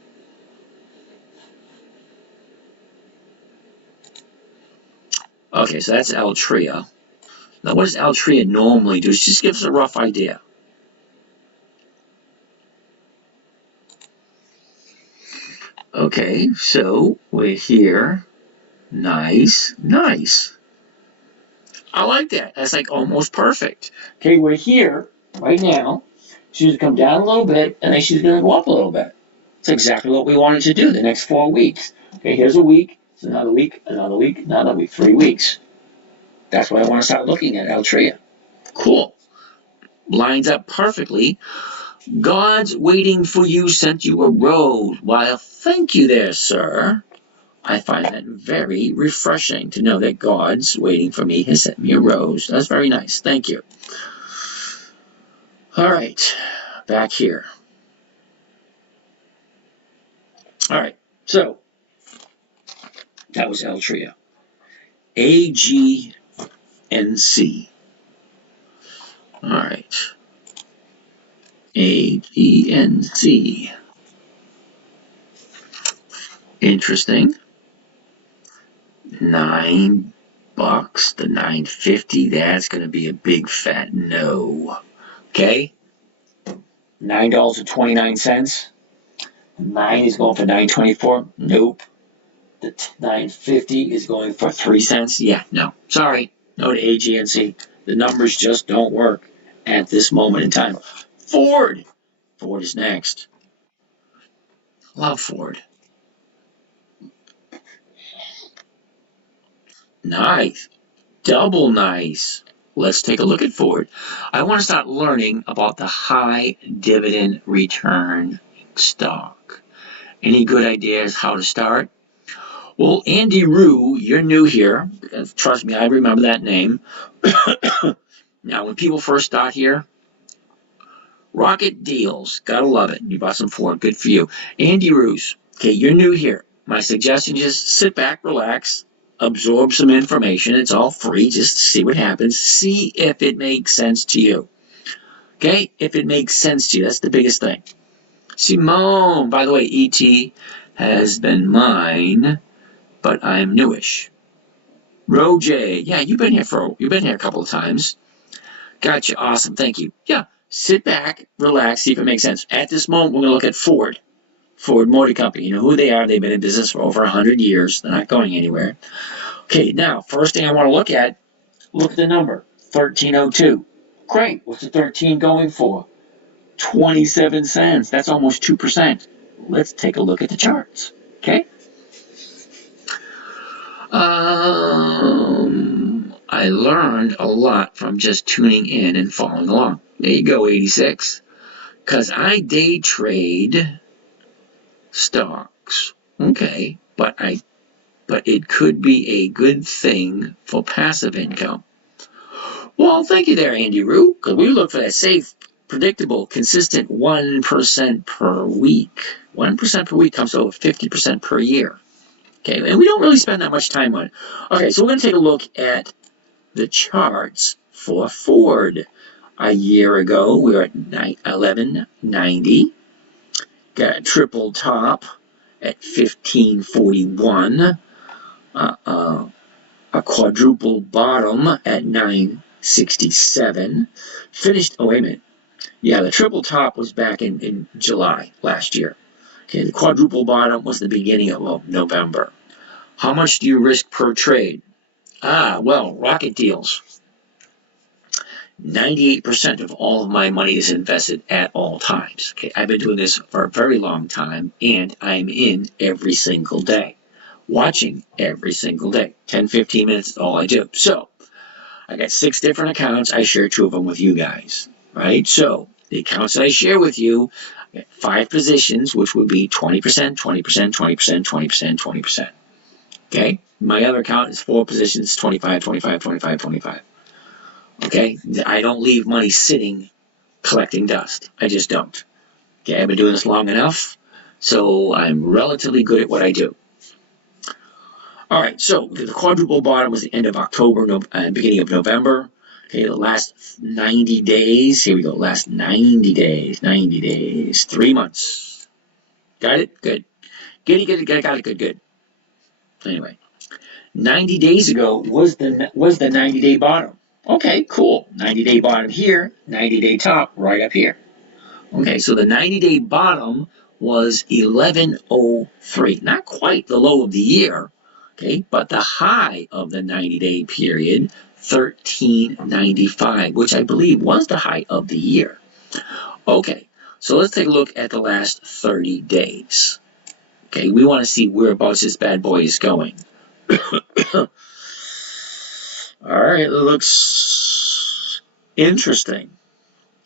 Okay, so that's Altria. Now, what does Altria normally do? Just give us a rough idea. Okay, so we're here. Nice, nice. I like that. That's like almost perfect. Okay, we're here right now. She's going to come down a little bit, and then she's going to go up a little bit. That's exactly what we wanted to do the next 4 weeks. Okay, here's a week. It's another week, another week, another week, 3 weeks. That's what I want to start looking at, Altria. Cool. Lines up perfectly. God's waiting for you sent you a rose. Well, thank you there, sir. I find that very refreshing to know that God's waiting for me has sent me a rose. That's very nice. Thank you. All right. Back here. All right. So, that was Altria. AGNC. All right. AGNC. Interesting. $9. The $9.50. That's going to be a big fat no. Okay. $9.29. 9 is going for $9.24. Nope. The $9.50 is going for 3 cents. Yeah, no. Sorry. No to AGNC. The numbers just don't work at this moment in time. Ford. Ford is next. Love Ford. Nice. Double nice. Let's take a look at Ford. I want to start learning about the high dividend return stock. Any good ideas how to start? Well, Andy Rue, you're new here. Trust me, I remember that name. Now, when people first start here, Rocket Deals, gotta love it. You bought some Ford, good for you. Andy Ruse, okay, you're new here. My suggestion is just sit back, relax, absorb some information. It's all free, just see what happens. See if it makes sense to you. Okay, if it makes sense to you, that's the biggest thing. Simone, by the way, ET has been mine but I'm newish. Roj, yeah, you've been here a couple of times. Gotcha, awesome, thank you. Yeah, sit back, relax, see if it makes sense. At this moment, we're going to look at Ford. Ford Motor Company. You know who they are. They've been in business for over 100 years. They're not going anywhere. Okay, now, first thing I want to look at the number, 1302. Great, what's the 13 going for? 27 cents. That's almost 2%. Let's take a look at the charts, okay? I learned a lot from just tuning in and following along. There you go, 86. Because I day trade stocks. Okay, but it could be a good thing for passive income. Well, thank you there, Andy Rue, because we look for that safe, predictable, consistent 1% per week. 1% per week comes to over 50% per year. Okay, and we don't really spend that much time on it. Okay, so we're going to take a look at the charts for Ford. A year ago, we were at 1190. Got a triple top at 1541. A quadruple bottom at 967. Finished, oh wait a minute. Yeah, the triple top was back in July last year. Okay, the quadruple bottom was the beginning of November. How much do you risk per trade? Well, rocket deals. 98% of all of my money is invested at all times. Okay, I've been doing this for a very long time, and I'm in every single day. Watching every single day. 10, 15 minutes is all I do. So, I got 6 different accounts. I share 2 of them with you guys, right? So, the accounts that I share with you, I got 5 positions, which would be 20%, 20%, 20%, 20%, 20%. Okay? My other account is 4 positions, 25, 25, 25, 25. Okay? I don't leave money sitting collecting dust. I just don't. Okay? I've been doing this long enough, so I'm relatively good at what I do. All right, so the quadruple bottom was the end of October, beginning of November. Okay, the last 90 days. Here we go. Last 90 days. 90 days. 3 months. Got it? Good. Got it. Good. Anyway, 90 days ago was the 90-day bottom. Okay, cool. 90-day bottom here. 90-day top right up here. Okay, so the 90-day bottom was 1103. Not quite the low of the year. Okay, but the high of the 90-day period, 1395, which I believe was the high of the year. Okay, so let's take a look at the last 30 days. Okay, we want to see whereabouts this bad boy is going. All right, it looks interesting.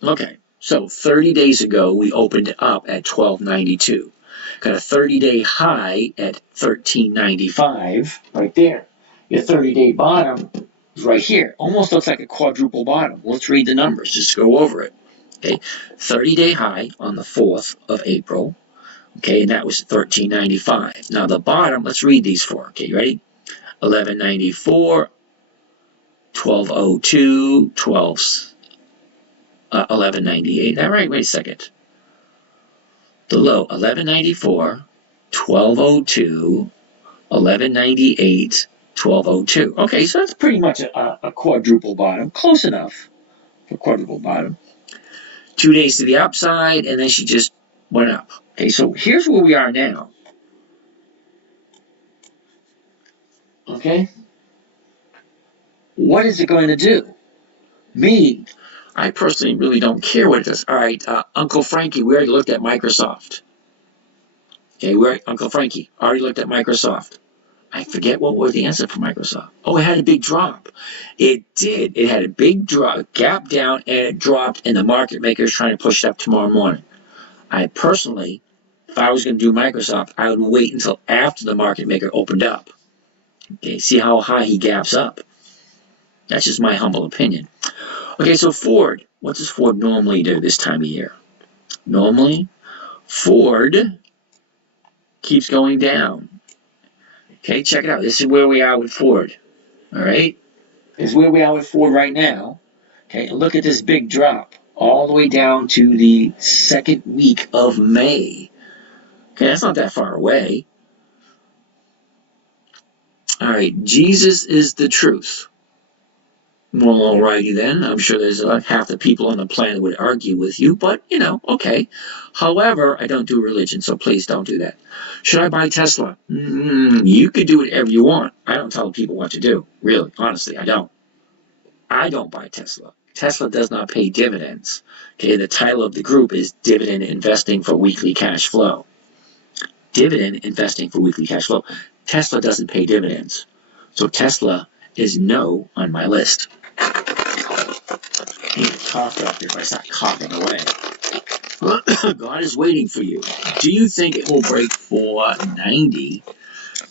Okay, so 30 days ago, we opened up at 1292. Got a 30-day high at 1395, right there. Your 30-day bottom is right here. Almost looks like a quadruple bottom. Let's read the numbers, just go over it. Okay, 30-day high on the 4th of April. Okay, and that was 1395. Now the bottom, let's read these 4. Okay, you ready? 1194, 1202, 1198. All right, wait a second. The low, 1194, 1202, 1198, 1202. Okay, so that's pretty much a quadruple bottom. Close enough for quadruple bottom. 2 days to the upside, and then she just went up. Okay, so here's where we are now. Okay? What is it going to do? Me, I personally really don't care what it does. All right, Uncle Frankie, we already looked at Microsoft. Okay, Uncle Frankie already looked at Microsoft. I forget what was the answer for Microsoft. Oh, it had a big drop. It did. It had a big drop, gap down, and it dropped, and the market maker is trying to push it up tomorrow morning. I personally, if I was going to do Microsoft, I would wait until after the market maker opened up. Okay, see how high he gaps up. That's just my humble opinion. Okay, so Ford. What does Ford normally do this time of year? Normally, Ford keeps going down. Okay, check it out. This is where we are with Ford. All right? This is where we are with Ford right now. Okay, look at this big drop all the way down to the 2nd week of May. Okay, that's not that far away. All right, Jesus is the truth. Well, alrighty then. I'm sure there's half the people on the planet would argue with you, but okay. However, I don't do religion, so please don't do that. Should I buy Tesla? You could do whatever you want. I don't tell people what to do. Really, honestly, I don't. I don't buy Tesla. Tesla does not pay dividends. Okay, the title of the group is Dividend Investing for Weekly Cash Flow. Dividend investing for weekly cash flow. Tesla doesn't pay dividends. So Tesla is no on my list. I need to cough up if I start coughing away. God is waiting for you. Do you think it will break 490?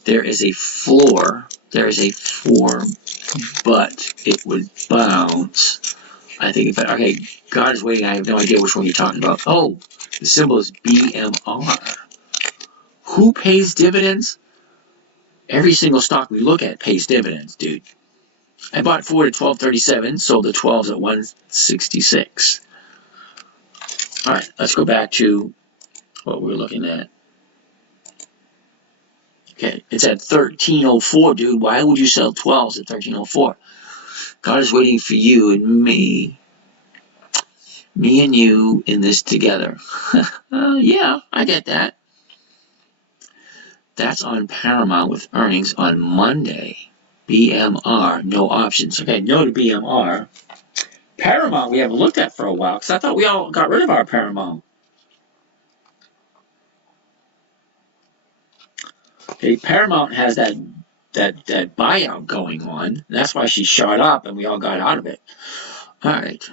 There is a floor. There is a floor, but it would bounce. I think okay, God is waiting. I have no idea which one you're talking about. Oh, the symbol is BMR. Who pays dividends? Every single stock we look at pays dividends, dude. I bought Ford at $12.37, sold the 12s at $1.66. All right, let's go back to what we were looking at. Okay, it's at $13.04, dude. Why would you sell 12s at $13.04? God is waiting for you and me. Me and you in this together. Yeah, I get that. That's on Paramount with earnings on Monday. BMR, no options. Okay, no to BMR. Paramount we haven't looked at for a while because I thought we all got rid of our Paramount. Okay, Paramount has that buyout going on. That's why she shot up and we all got out of it. All right.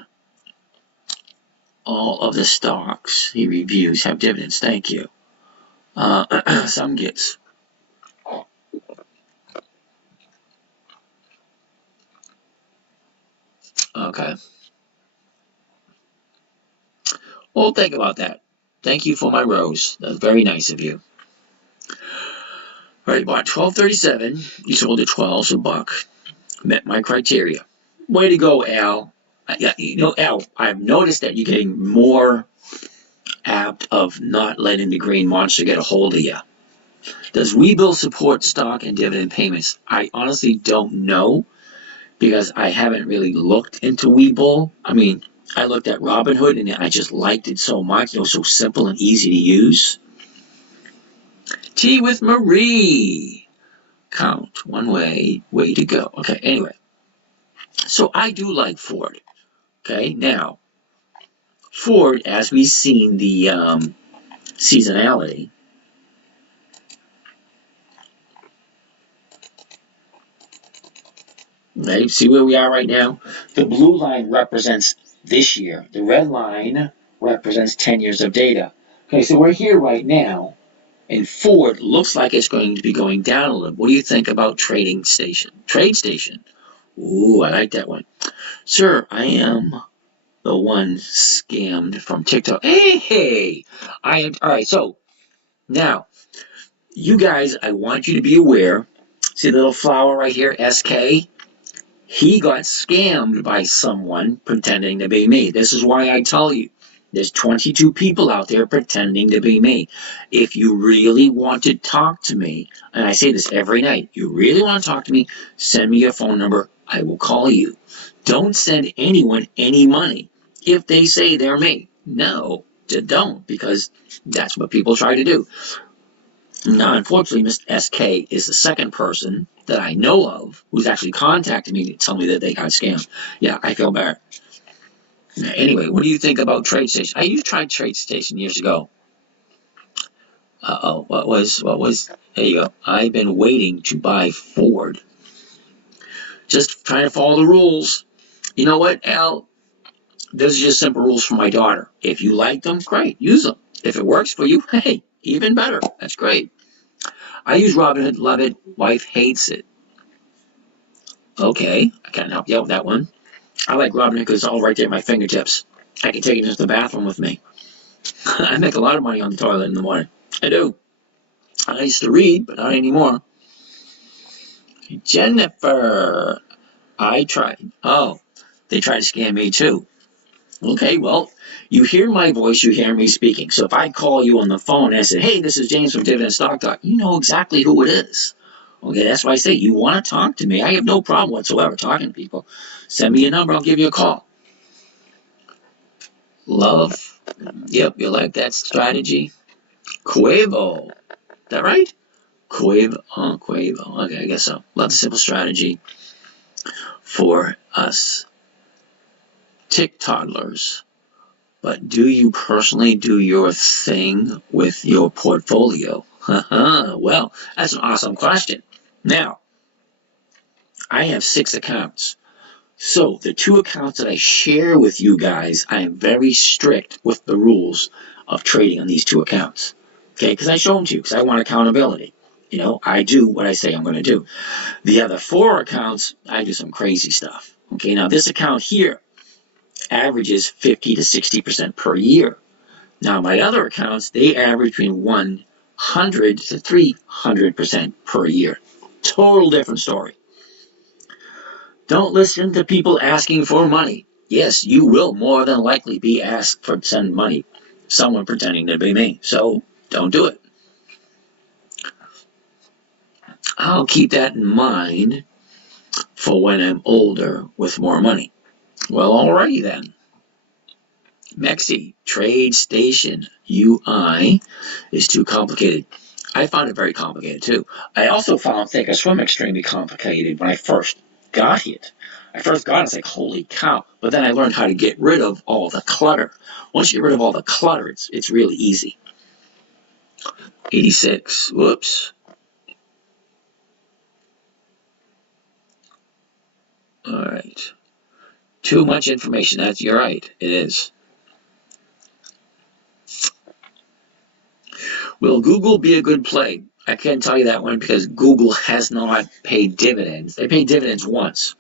All of the stocks he reviews have dividends. Thank you. Some gets. Okay. Well, think about that. Thank you for my rose. That's very nice of you. All right, bought $12.37. You sold at $12, a buck. Met my criteria. Way to go, Al. Al, I've noticed that you're getting more apt of not letting the green monster get a hold of you. Does Webull support stock and dividend payments? I honestly don't know because I haven't really looked into Webull. I mean, I looked at Robinhood and I just liked it so much. It was so simple and easy to use. Tea with Marie. Count one way to go. Okay, anyway. So I do like Ford. Okay, now, Ford, as we've seen the seasonality, okay, see where we are right now? The blue line represents this year. The red line represents 10 years of data. Okay, so we're here right now, and Ford looks like it's going to be going down a little. What do you think about Trading Station? Trade Station. Ooh, I like that one. Sir, I am the one scammed from TikTok. Hey, I am. All right, so now, you guys, I want you to be aware. See the little flower right here, SK? He got scammed by someone pretending to be me. This is why I tell you. There's 22 people out there pretending to be me. If you really want to talk to me, and I say this every night, you really want to talk to me, send me your phone number. I will call you. Don't send anyone any money if they say they're me. No, don't, because that's what people try to do. Now, unfortunately, Mr. SK is the second person that I know of who's actually contacted me to tell me that they got scammed. Yeah, I feel bad. Anyway, what do you think about Trade Station? I used to try Trade Station years ago. What was, there you go. I've been waiting to buy Ford. Just trying to follow the rules. You know what, Al? Those are just simple rules for my daughter. If you like them, great, use them. If it works for you, hey, even better. That's great. I use Robinhood, love it. Wife hates it. Okay, I can't help you out with that one. I like Robinhood because it's all right there at my fingertips. I can take it into the bathroom with me. I make a lot of money on the toilet in the morning. I do. I used to read, but not anymore. Jennifer, I tried. Oh, they tried to scam me too. Okay, well, you hear my voice, you hear me speaking. So if I call you on the phone and I say, hey, this is James from Dividend Stock Talk, you know exactly who it is. Okay, that's why I say you want to talk to me. I have no problem whatsoever talking to people. Send me a number, I'll give you a call. Love. Yep, you like that strategy. Quavo. Is that right? Quavo. Oh, Quavo. Okay, I guess so. Love the simple strategy for us TikTokers. But do you personally do your thing with your portfolio? Well, that's an awesome question. Now, I have 6 accounts. So the 2 accounts that I share with you guys, I am very strict with the rules of trading on these 2 accounts. Okay, because I show them to you, because I want accountability. You know, I do what I say I'm going to do. The other 4 accounts, I do some crazy stuff. Okay, now this account here averages 50 to 60% per year. Now my other accounts, they average between 100 to 300% per year. Total different story. Don't listen to people asking for money. Yes, you will more than likely be asked for send money. Someone pretending to be me. So don't do it. I'll keep that in mind for when I'm older with more money. Well, alrighty then. Mexi, Trade Station UI is too complicated. I found it very complicated too. I also found Thinkorswim extremely complicated when I first got it. I first got it, it's like, holy cow. But then I learned how to get rid of all the clutter. Once you get rid of all the clutter, it's really easy. 86. Whoops. All right. Too much information. You're right. It is. Will Google be a good play? I can't tell you that one because Google has not paid dividends. They paid dividends once.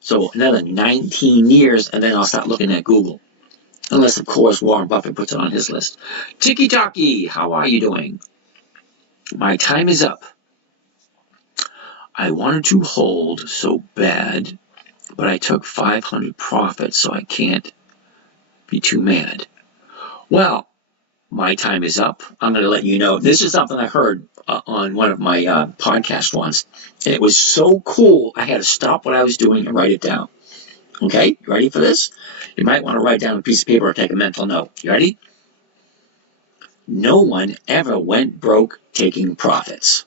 So another 19 years, and then I'll start looking at Google. Unless, of course, Warren Buffett puts it on his list. Tiki Taki, how are you doing? My time is up. I wanted to hold so bad, but I took 500 profits, so I can't be too mad. Well, my time is up. I'm going to let you know. This is something I heard on one of my podcasts once. And it was so cool, I had to stop what I was doing and write it down. Okay, you ready for this? You might want to write down a piece of paper or take a mental note. You ready? No one ever went broke taking profits.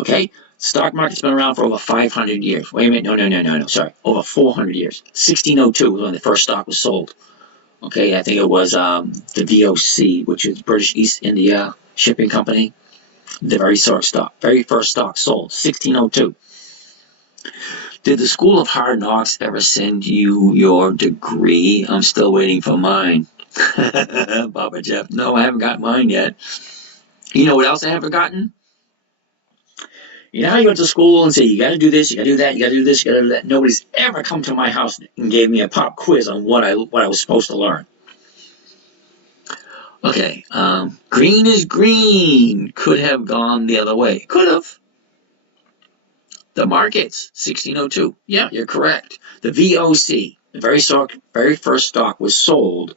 Okay? Stock market's been around for over 500 years. Wait a minute. No. Sorry. Over 400 years. 1602 was when the first stock was sold. Okay, I think it was the VOC, which is British East India Shipping Company. The very first stock sold, 1602. Did the School of Hard Knocks ever send you your degree? I'm still waiting for mine. Papa Jeff, no, I haven't got mine yet. You know what else I haven't gotten? You know how you went to school and say, you got to do this, you got to do that, you got to do this, you got to do that? Nobody's ever come to my house and gave me a pop quiz on what I was supposed to learn. Okay, green is green. Could have gone the other way. Could have. The markets, 1602. Yeah, you're correct. The VOC, the very first stock was sold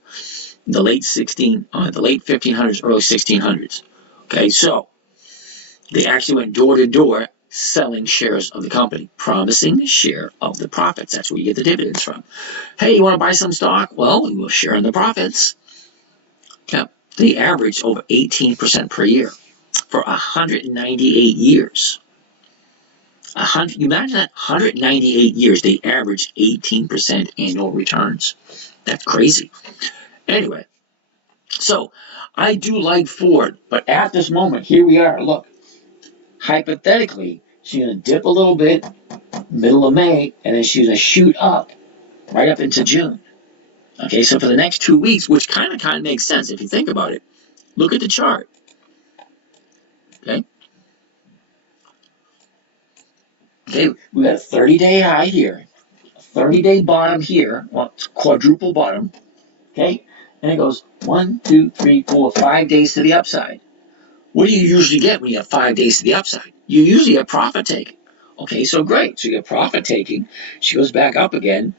in the late 1500s, early 1600s. Okay, so they actually went door to door selling shares of the company, promising a share of the profits. That's where you get the dividends from. Hey, you want to buy some stock? Well, we'll share in the profits. Yeah, they averaged over 18% per year for 198 years. You imagine that? 198 years, they averaged 18% annual returns. That's crazy. Anyway, so I do like Ford, but at this moment, here we are. Look, hypothetically, she's going to dip a little bit, middle of May, and then she's going to shoot up right up into June. Okay, so for the next 2 weeks, which kind of makes sense if you think about it, look at the chart. Okay. Okay, we got a 30-day high here, a 30-day bottom here, well, it's quadruple bottom, okay, and it goes 1, 2, 3, 4, 5 days to the upside. What do you usually get when you have 5 days to the upside? You usually have profit taking. Okay, so great, so you get profit taking, she goes back up again,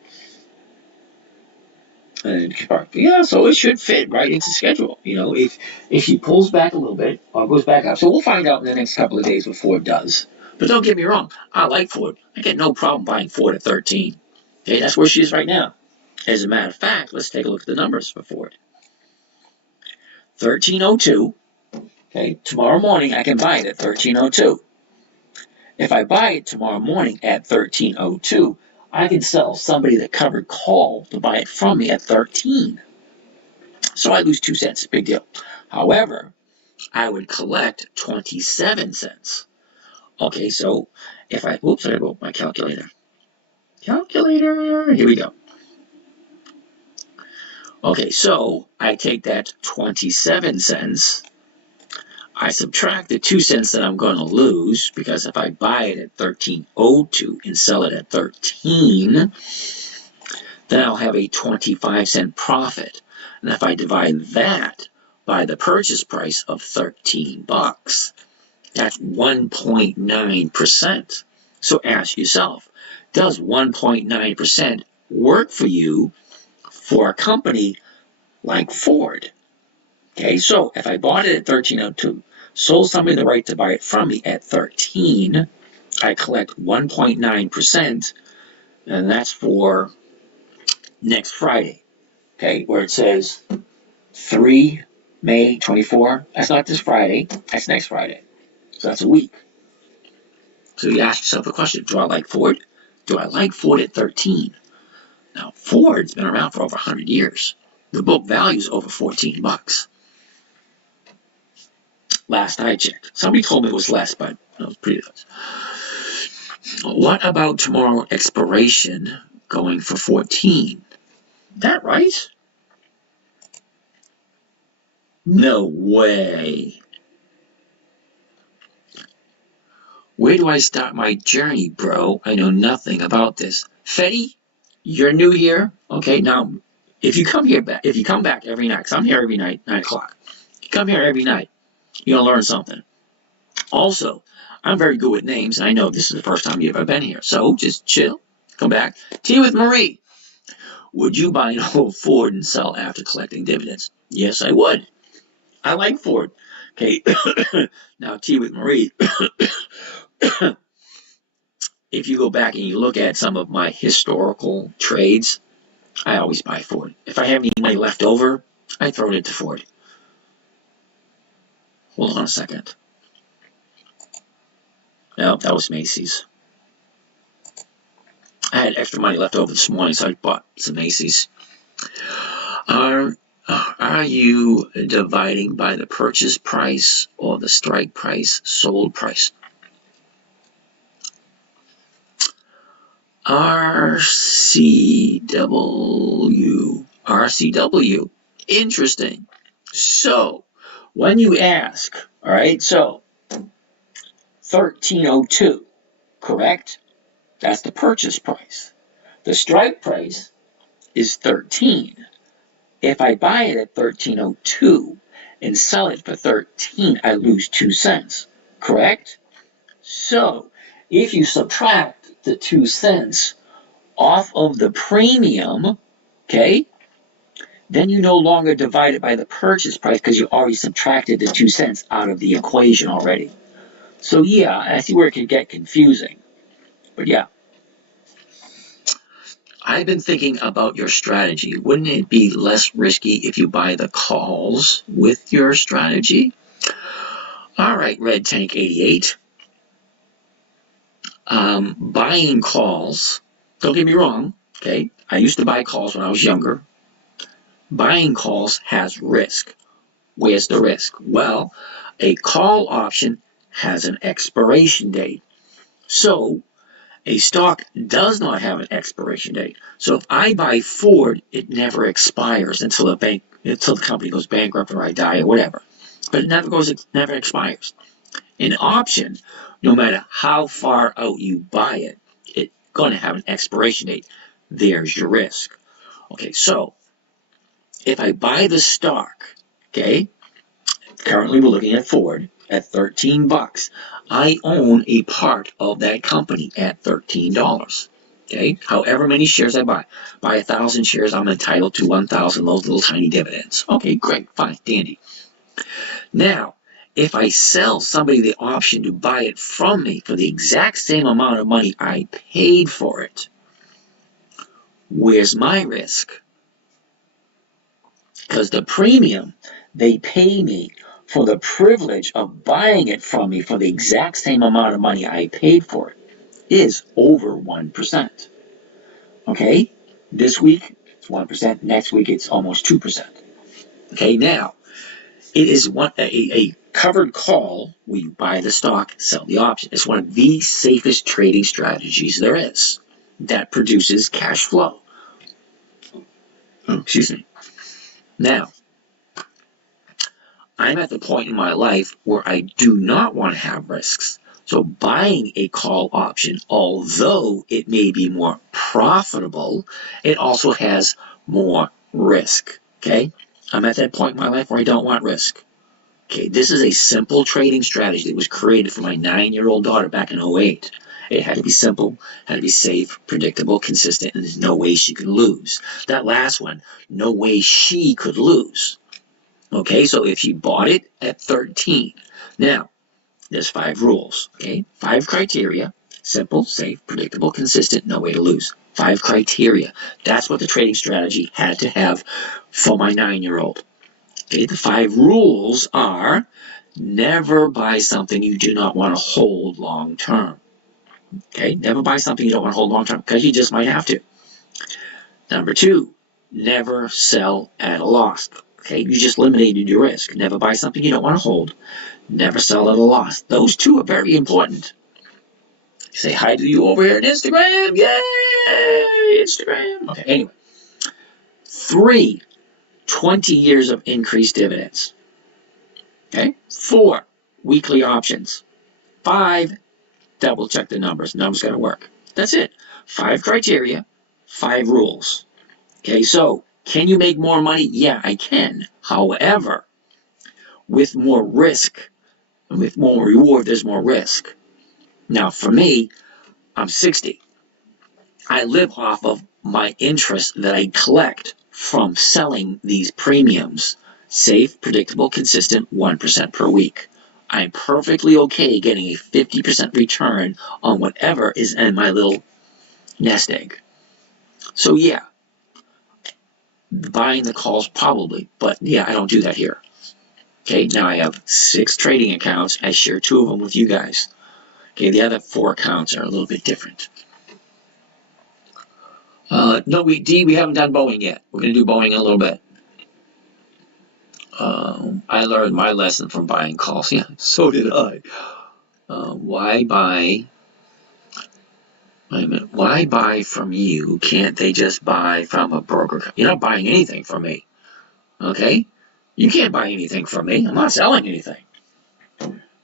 And yeah, so it should fit right into schedule. You know, if she pulls back a little bit or goes back up, so we'll find out in the next couple of days what Ford does. But don't get me wrong, I like Ford. I get no problem buying Ford at 13. Okay, that's where she is right now. As a matter of fact, let's take a look at the numbers for Ford. 1302. Okay, tomorrow morning I can buy it at 1302. If I buy it tomorrow morning at 1302, I can sell somebody the covered call to buy it from me at 13. So I lose 2 cents, big deal. However, I would collect 27 cents. Okay, so if I, oops, I gotta go with my calculator. Calculator, here we go. Okay, so I take that 27 cents, I subtract the 2 cents that I'm going to lose, because if I buy it at 1302 and sell it at 13, then I'll have a 25-cent profit. And if I divide that by the purchase price of 13 bucks, that's 1.9%. So ask yourself, does 1.9% work for you for a company like Ford? Okay, so if I bought it at 1302, sold somebody the right to buy it from me at 13, I collect 1.9%, and that's for next Friday. Okay, where it says 3 May 24. That's not this Friday, that's next Friday. So that's a week. So you ask yourself a question, do I like Ford? Do I like Ford at 13? Now, Ford's been around for over 100 years. The book value is over 14 bucks. Last I checked. Somebody told me it was less, but it was pretty close. What about tomorrow expiration going for 14? That right? No way. Where do I start my journey, bro? I know nothing about this. Fetty, you're new here. Okay, now if you come back every night, because I'm here every night, 9 o'clock. You come here every night, you're gonna learn something. Also, I'm very good with names, and I know this is the first time you've ever been here. So just chill, come back. Tea with Marie. Would you buy an old Ford and sell after collecting dividends? Yes, I would. I like Ford. Okay, now Tea with Marie. If you go back and you look at some of my historical trades, I always buy Ford. If I have any money left over, I throw it into Ford. Hold on a second. No, that was Macy's. I had extra money left over this morning, so I bought some Macy's. Are you dividing by the purchase price or the strike price, sold price? RCW. Interesting. So, when you ask, all right, so 1302, correct? That's the purchase price. The strike price is 13. If I buy it at 1302 and sell it for 13, I lose 2 cents, correct? So, if you subtract the 2 cents off of the premium, okay, then you no longer divide it by the purchase price because you already subtracted the 2 cents out of the equation already. So yeah, I see where it can get confusing. But yeah. I've been thinking about your strategy. Wouldn't it be less risky if you buy the calls with your strategy? All right, Red Tank 88. Buying calls, don't get me wrong, okay? I used to buy calls when I was younger. Buying calls has risk. Where's the risk? Well, a call option has an expiration date. So, a stock does not have an expiration date. So if I buy Ford, it never expires until the company goes bankrupt or I die or whatever. But it never expires. An option, no matter how far out you buy it, it's going to have an expiration date. There's your risk. Okay, so if I buy the stock, okay, currently we're looking at Ford at 13 bucks. I own a part of that company at $13. Okay, however many shares I buy. Buy 1,000 shares, I'm entitled to 1,000 of those little tiny dividends. Okay, great, fine, dandy. Now, if I sell somebody the option to buy it from me for the exact same amount of money I paid for it, where's my risk? Because the premium they pay me for the privilege of buying it from me for the exact same amount of money I paid for it is over 1%. Okay? This week, it's 1%. Next week, it's almost 2%. Okay, now, it is a covered call where you buy the stock, sell the option. It's one of the safest trading strategies there is that produces cash flow. Excuse me. Now, I'm at the point in my life where I do not want to have risks. So buying a call option, although it may be more profitable, it also has more risk. Okay? I'm at that point in my life where I don't want risk. Okay, this is a simple trading strategy that was created for my 9-year-old daughter back in 2008. It had to be simple, had to be safe, predictable, consistent, and there's no way she could lose. That last one, no way she could lose. Okay, so if she bought it at 13, now there's 5 rules. Okay, 5 criteria: simple, safe, predictable, consistent, no way to lose. 5 criteria. That's what the trading strategy had to have for my 9-year-old. Okay, the 5 rules are: never buy something you do not want to hold long term. Okay, never buy something you don't want to hold long term because you just might have to. Number 2, never sell at a loss. Okay, you just eliminated your risk. Never buy something you don't want to hold. Never sell at a loss. Those 2 are very important. Say hi to you over here on Instagram. Yay, Instagram. Okay, anyway. 3, 20 years of increased dividends. Okay, 4, weekly options. 5, double check the numbers. Numbers got to work. That's it. 5 criteria, 5 rules. Okay, so can you make more money? Yeah, I can. However, with more risk, with more reward, there's more risk. Now, for me, I'm 60. I live off of my interest that I collect from selling these premiums. Safe, predictable, consistent, 1% per week. I'm perfectly okay getting a 50% return on whatever is in my little nest egg. So yeah, buying the calls probably, but yeah, I don't do that here. Okay, now I have 6 trading accounts. I share 2 of them with you guys. Okay, the other 4 accounts are a little bit different. No, we haven't done Boeing yet. We're going to do Boeing in a little bit. I learned my lesson from buying calls. Yeah, so did I. Why buy? Wait a minute. Why buy from you? Can't they just buy from a broker? You're not buying anything from me. Okay? You can't buy anything from me. I'm not selling anything.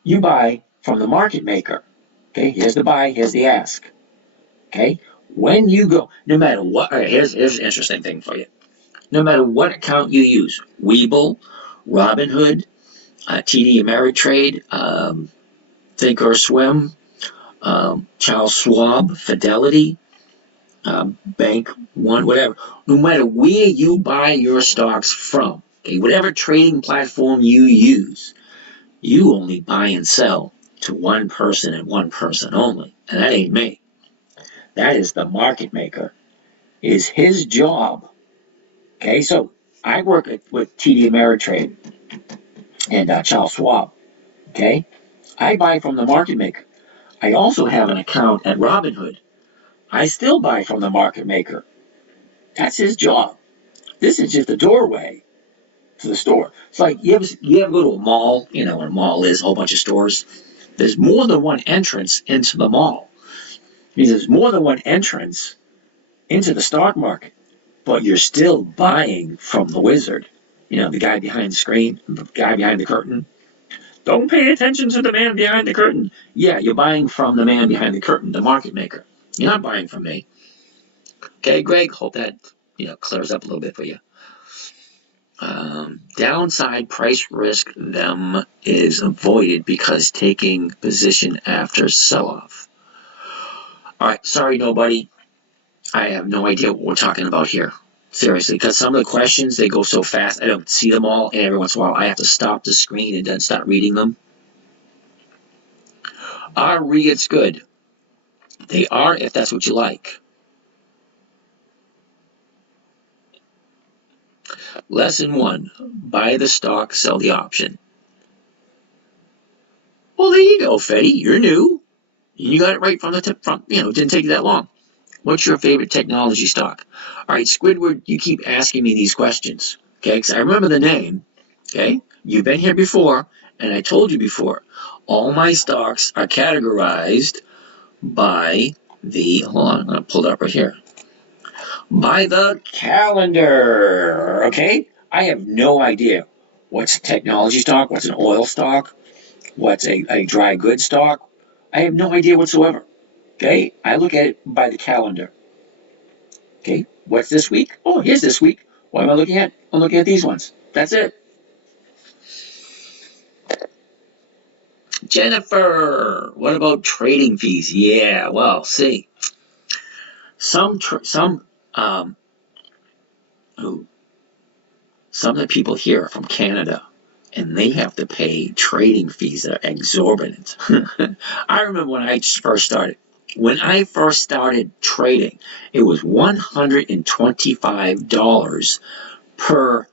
You buy from the market maker. Okay? Here's the buy, here's the ask. Okay? When you go, no matter what, here's an interesting thing for you. No matter what account you use, Webull, Robinhood, TD Ameritrade, Thinkorswim, Charles Schwab, Fidelity, Bank One, whatever. No matter where you buy your stocks from, okay, whatever trading platform you use, you only buy and sell to one person and one person only, and that ain't me. That is the market maker. It is his job. Okay, so I work with TD Ameritrade and Charles Schwab. Okay, I buy from the market maker. I also have an account at Robinhood. I still buy from the market maker. That's his job. This is just a doorway to the store. It's like you ever go to a mall, you know, where a mall is, a whole bunch of stores. There's more than one entrance into the mall. It means there's more than one entrance into the stock market, but you're still buying from the wizard. You know, the guy behind the screen, the guy behind the curtain. Don't pay attention to the man behind the curtain. Yeah, you're buying from the man behind the curtain, the market maker. You're not buying from me. Okay, Greg, hope that clears up a little bit for you. Downside price risk them is avoided because taking position after sell-off. All right, sorry, nobody. I have no idea what we're talking about here. Seriously, because some of the questions, they go so fast, I don't see them all, and every once in a while I have to stop the screen and then start reading them. Are REITs good? They are if that's what you like. Lesson 1. Buy the stock, sell the option. Well, there you go, Fetty. You're new. You got it right from the tip. It didn't take you that long. What's your favorite technology stock? All right, Squidward, you keep asking me these questions, okay? Because I remember the name, okay? You've been here before, and I told you before. All my stocks are categorized by hold on, I'm going to pull it up right here. By the calendar, okay? I have no idea what's a technology stock, what's an oil stock, what's a dry goods stock. I have no idea whatsoever. Okay, I look at it by the calendar. Okay, what's this week? Oh, here's this week. What am I looking at? I'm looking at these ones. That's it. Jennifer, what about trading fees? Yeah, well, see, some of the people here are from Canada, and they have to pay trading fees that are exorbitant. I remember when I first started. When I first started trading, it was $125 per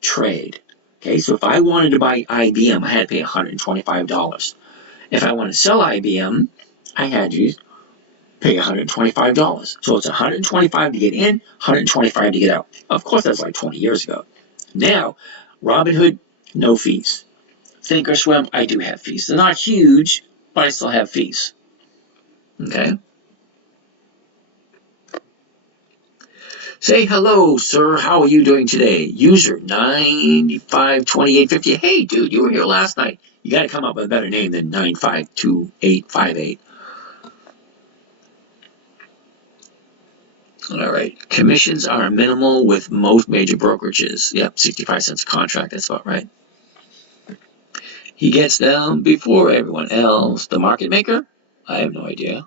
trade. Okay, so if I wanted to buy IBM, I had to pay $125. If I wanted to sell IBM, I had to pay $125. So it's $125 to get in, $125 to get out. Of course, that's like 20 years ago. Now, Robinhood, no fees. Thinkorswim, I do have fees. They're not huge, but I still have fees. Okay. Say hello, sir. How are you doing today? User 952850. Hey, dude, you were here last night. You got to come up with a better name than 952858. All right. Commissions are minimal with most major brokerages. Yep, 65 cents a contract. That's about right. He gets them before everyone else. The market maker? I have no idea.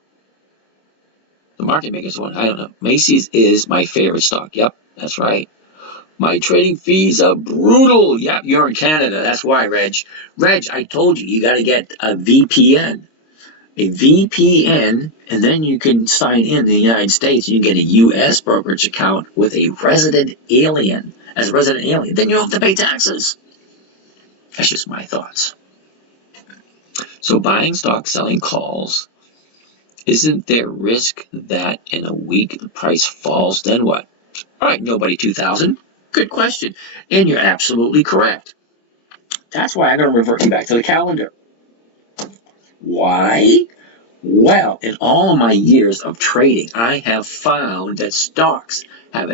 The market maker's one. I don't know. Macy's is my favorite stock. Yep, that's right. My trading fees are brutal. Yep, you're in Canada. That's why, Reg. Reg, I told you, you got to get a VPN. A VPN, and then you can sign in the United States. You get a U.S. brokerage account with a resident alien. As a resident alien, then you don't have to pay taxes. That's just my thoughts. So buying stock, selling calls. Isn't there risk that in a week the price falls? Then what? All right, nobody 2000. Good question. And you're absolutely correct. That's why I'm going to revert you back to the calendar. Why? Well, in all of my years of trading, I have found that stocks have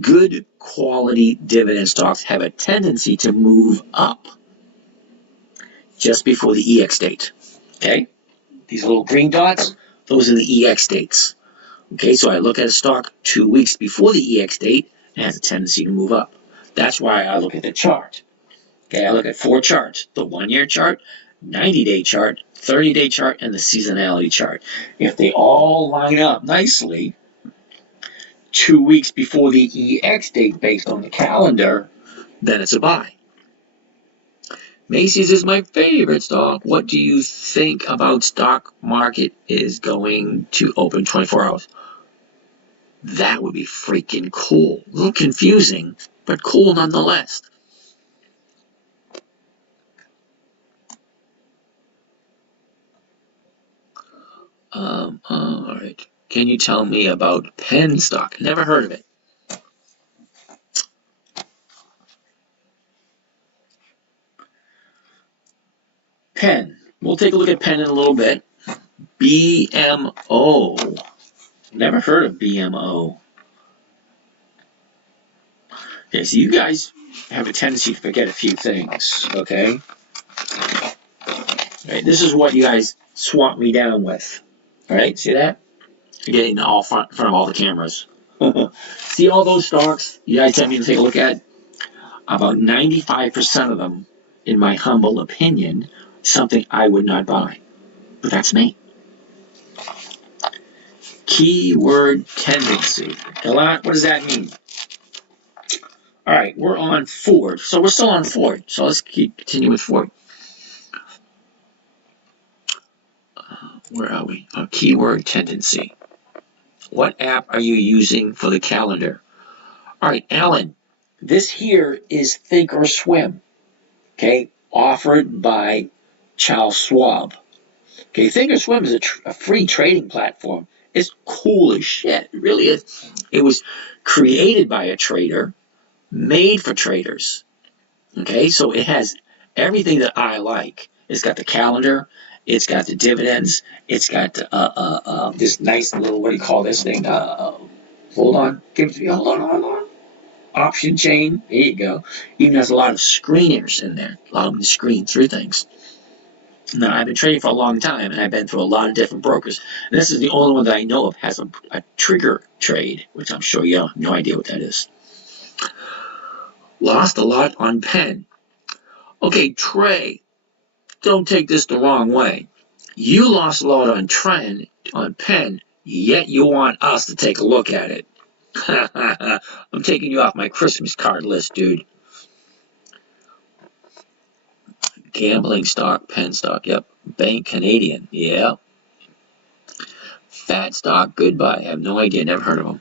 good quality dividend stocks have a tendency to move up just before the EX date. Okay? These little green dots, those are the EX dates. Okay, so I look at a stock 2 weeks before the EX date, and it has a tendency to move up. That's why I look at the chart. Okay, I look at 4 charts. The 1-year chart, 90-day chart, 30-day chart, and the seasonality chart. If they all line up nicely 2 weeks before the EX date based on the calendar, then it's a buy. Macy's is my favorite stock. What do you think about stock market is going to open 24 hours? That would be freaking cool. A little confusing, but cool nonetheless. All right. Can you tell me about Penn stock? Never heard of it. Penn. We'll take a look at Penn in a little bit. BMO. Never heard of BMO. Okay, so you guys have a tendency to forget a few things, okay? All right, this is what you guys swamp me down with. All right, see that? You're getting all front of all the cameras. See all those stocks you guys tell me to take a look at? About 95% of them, in my humble opinion, something I would not buy. But that's me. Keyword tendency. Gallant, what does that mean? All right, we're on Ford. So we're still on Ford. So let's continue with Ford. Where are we? Keyword tendency. What app are you using for the calendar? All right, Alan, this here is Thinkorswim, okay, offered by Charles Schwab. Okay, Thinkorswim is a free trading platform. It's cool as shit. It really is. It was created by a trader, made for traders. Okay, so it has everything that I like. It's got the calendar. It's got the dividends. It's got this nice little, what do you call this thing? Hold on. Hold on. Option chain. There you go. Even has a lot of screeners in there. Allow me to screen through things. Now, I've been trading for a long time, and I've been through a lot of different brokers. And this is the only one that I know of has a trigger trade, which I'm sure you have no idea what that is. Lost a lot on Penn. Okay, Trey, don't take this the wrong way. You lost a lot on Penn, yet you want us to take a look at it. I'm taking you off my Christmas card list, dude. Gambling stock, Penn stock, yep. Bank Canadian, yeah. Fat stock, goodbye. I have no idea, never heard of them.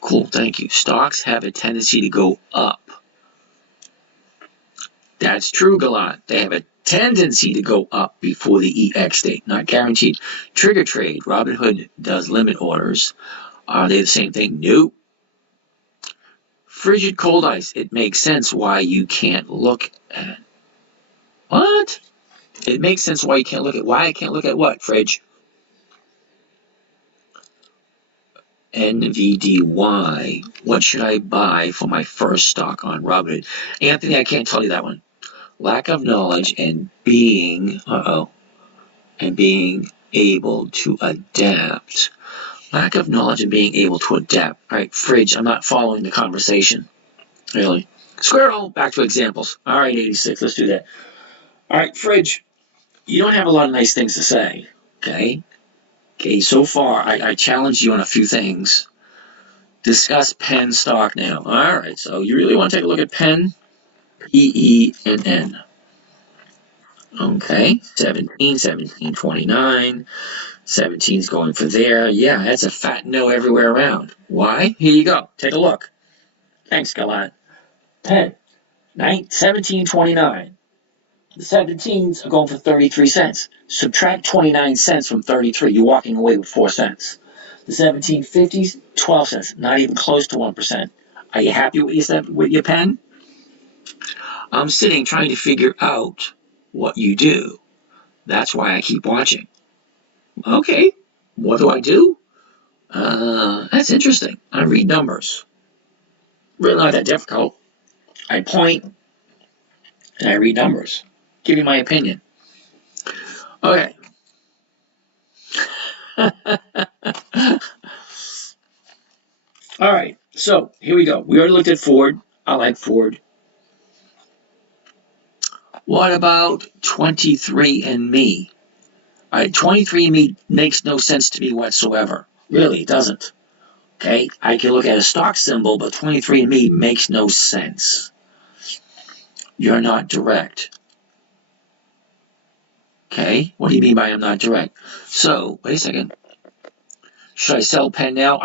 Cool, thank you. Stocks have a tendency to go up. That's true, Gallant. They have a tendency to go up before the EX date, not guaranteed. Trigger trade, Robinhood does limit orders. Are they the same thing? Nope. Frigid cold ice, it makes sense why you can't look at. What? It makes sense why you can't look at. Why I can't look at what, Fridge? NVDY. What should I buy for my first stock on Robinhood? Anthony, I can't tell you that one. Lack of knowledge and being able to adapt. Lack of knowledge and being able to adapt. All right, Fridge, I'm not following the conversation. Really. Squirrel, back to examples. All right, 86, let's do that. All right, Fridge, you don't have a lot of nice things to say, okay? Okay, so far, I challenged you on a few things. Discuss Penn stock now. All right, so you really want to take a look at Penn? PENN. Okay, 17.29. 17's going for there. Yeah, that's a fat no everywhere around. Why? Here you go. Take a look. Thanks, Gallant. Penn, 17.29. The 17s are going for 33 cents. Subtract 29 cents from 33. You're walking away with 4 cents. The 1750s, 12 cents. Not even close to 1%. Are you happy with your Penn? I'm sitting trying to figure out what you do. That's why I keep watching. Okay, what do I do? That's interesting. I read numbers. Really not that difficult. I point and I read numbers. Give you my opinion. Okay. All right, so here we go. We already looked at Ford. I like Ford. What about 23andMe? All right, 23andMe makes no sense to me whatsoever. Really, it doesn't. Okay, I can look at a stock symbol, but 23andMe makes no sense. You're not direct. Okay, what do you mean by I'm not direct? So, wait a second. Should I sell Penn now?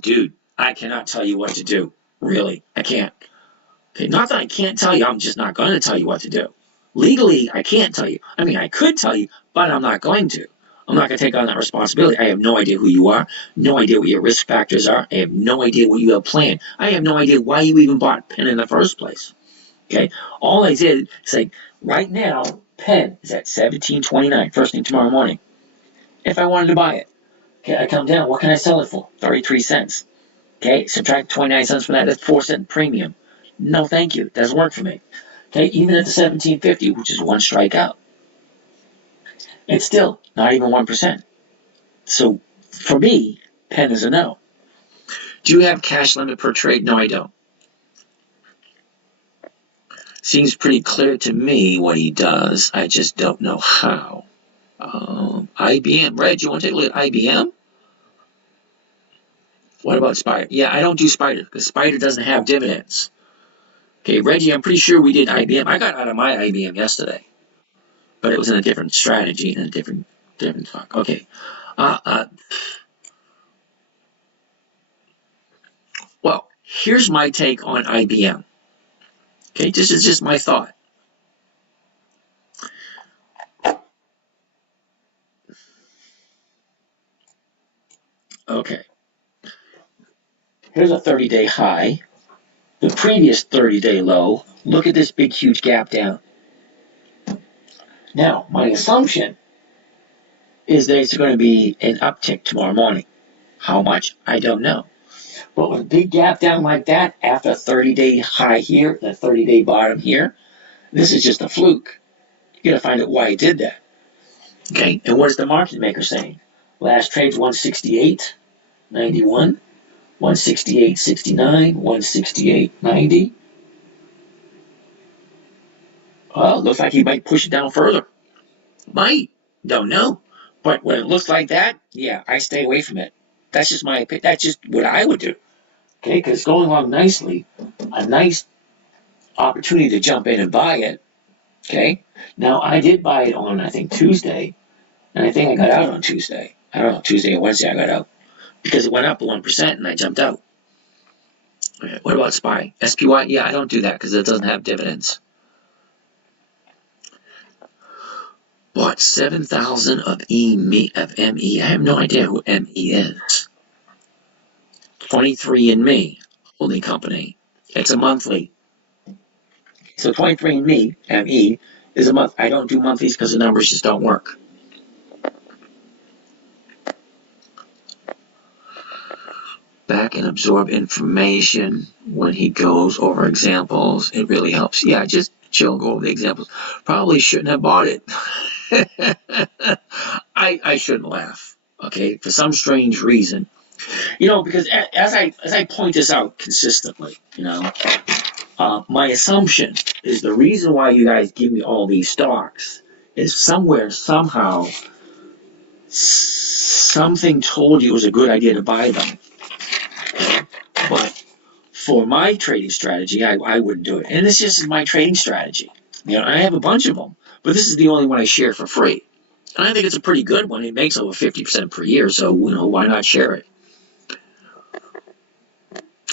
Dude, I cannot tell you what to do. Really, I can't. Okay, not that I can't tell you, I'm just not going to tell you what to do. Legally, I can't tell you. I mean, I could tell you, but I'm not going to. I'm not going to take on that responsibility. I have no idea who you are, no idea what your risk factors are. I have no idea what you have planned. I have no idea why you even bought Penn in the first place. Okay, all I did is say, right now, Penn is at 17.29, first thing tomorrow morning. If I wanted to buy it, okay, I come down. What can I sell it for? 33 cents. Okay, subtract 29 cents from that. That's 4-cent premium. No, thank you. Doesn't work for me. Okay, even at the 1750, which is one strikeout, it's still not even 1%. So for me, Penn is a no. Do you have cash limit per trade? No, I don't. Seems pretty clear to me what he does. I just don't know how. IBM. Reg, you want to take a look at IBM? What about Spider? Yeah, I don't do Spider because Spider doesn't have dividends. Okay, Reggie, I'm pretty sure we did IBM. I got out of my IBM yesterday, but it was in a different strategy and a different talk. Okay. Well, here's my take on IBM. Okay, this is just my thought. Okay. Here's a 30-day high. The previous 30-day low. Look at this big, huge gap down. Now, my assumption is that it's going to be an uptick tomorrow morning. How much? I don't know. But with a big gap down like that, after a 30-day high here, and a 30-day bottom here, this is just a fluke. You got to find out why it did that. Okay, and what is the market maker saying? Last trade's 168.91, 168.69, 168.90. Well, it looks like he might push it down further. Might. Don't know. But when it looks like that, yeah, I stay away from it. That's just my opinion. That's just what I would do. Okay, because it's going along nicely. A nice opportunity to jump in and buy it. Okay. Now, I did buy it on, I think, Tuesday. And I think I got out on Tuesday. I don't know, Tuesday or Wednesday I got out. Because it went up 1% and I jumped out. Okay, what about SPY? SPY? Yeah, I don't do that because it doesn't have dividends. Bought 7,000 of ME. I have no idea who ME is. 23andMe holding company. It's a monthly. So 23andMe, ME, is a month. I don't do monthlies because the numbers just don't work. Back and absorb information when he goes over examples. It really helps. Yeah, just chill, go over the examples. Probably shouldn't have bought it. I shouldn't laugh. Okay, for some strange reason. You know, because as I point this out consistently, you know, my assumption is the reason why you guys give me all these stocks is somewhere, somehow, something told you it was a good idea to buy them. But for my trading strategy, I wouldn't do it. And this is my trading strategy. You know, I have a bunch of them, but this is the only one I share for free. And I think it's a pretty good one. It makes over 50% per year, so, you know, why not share it?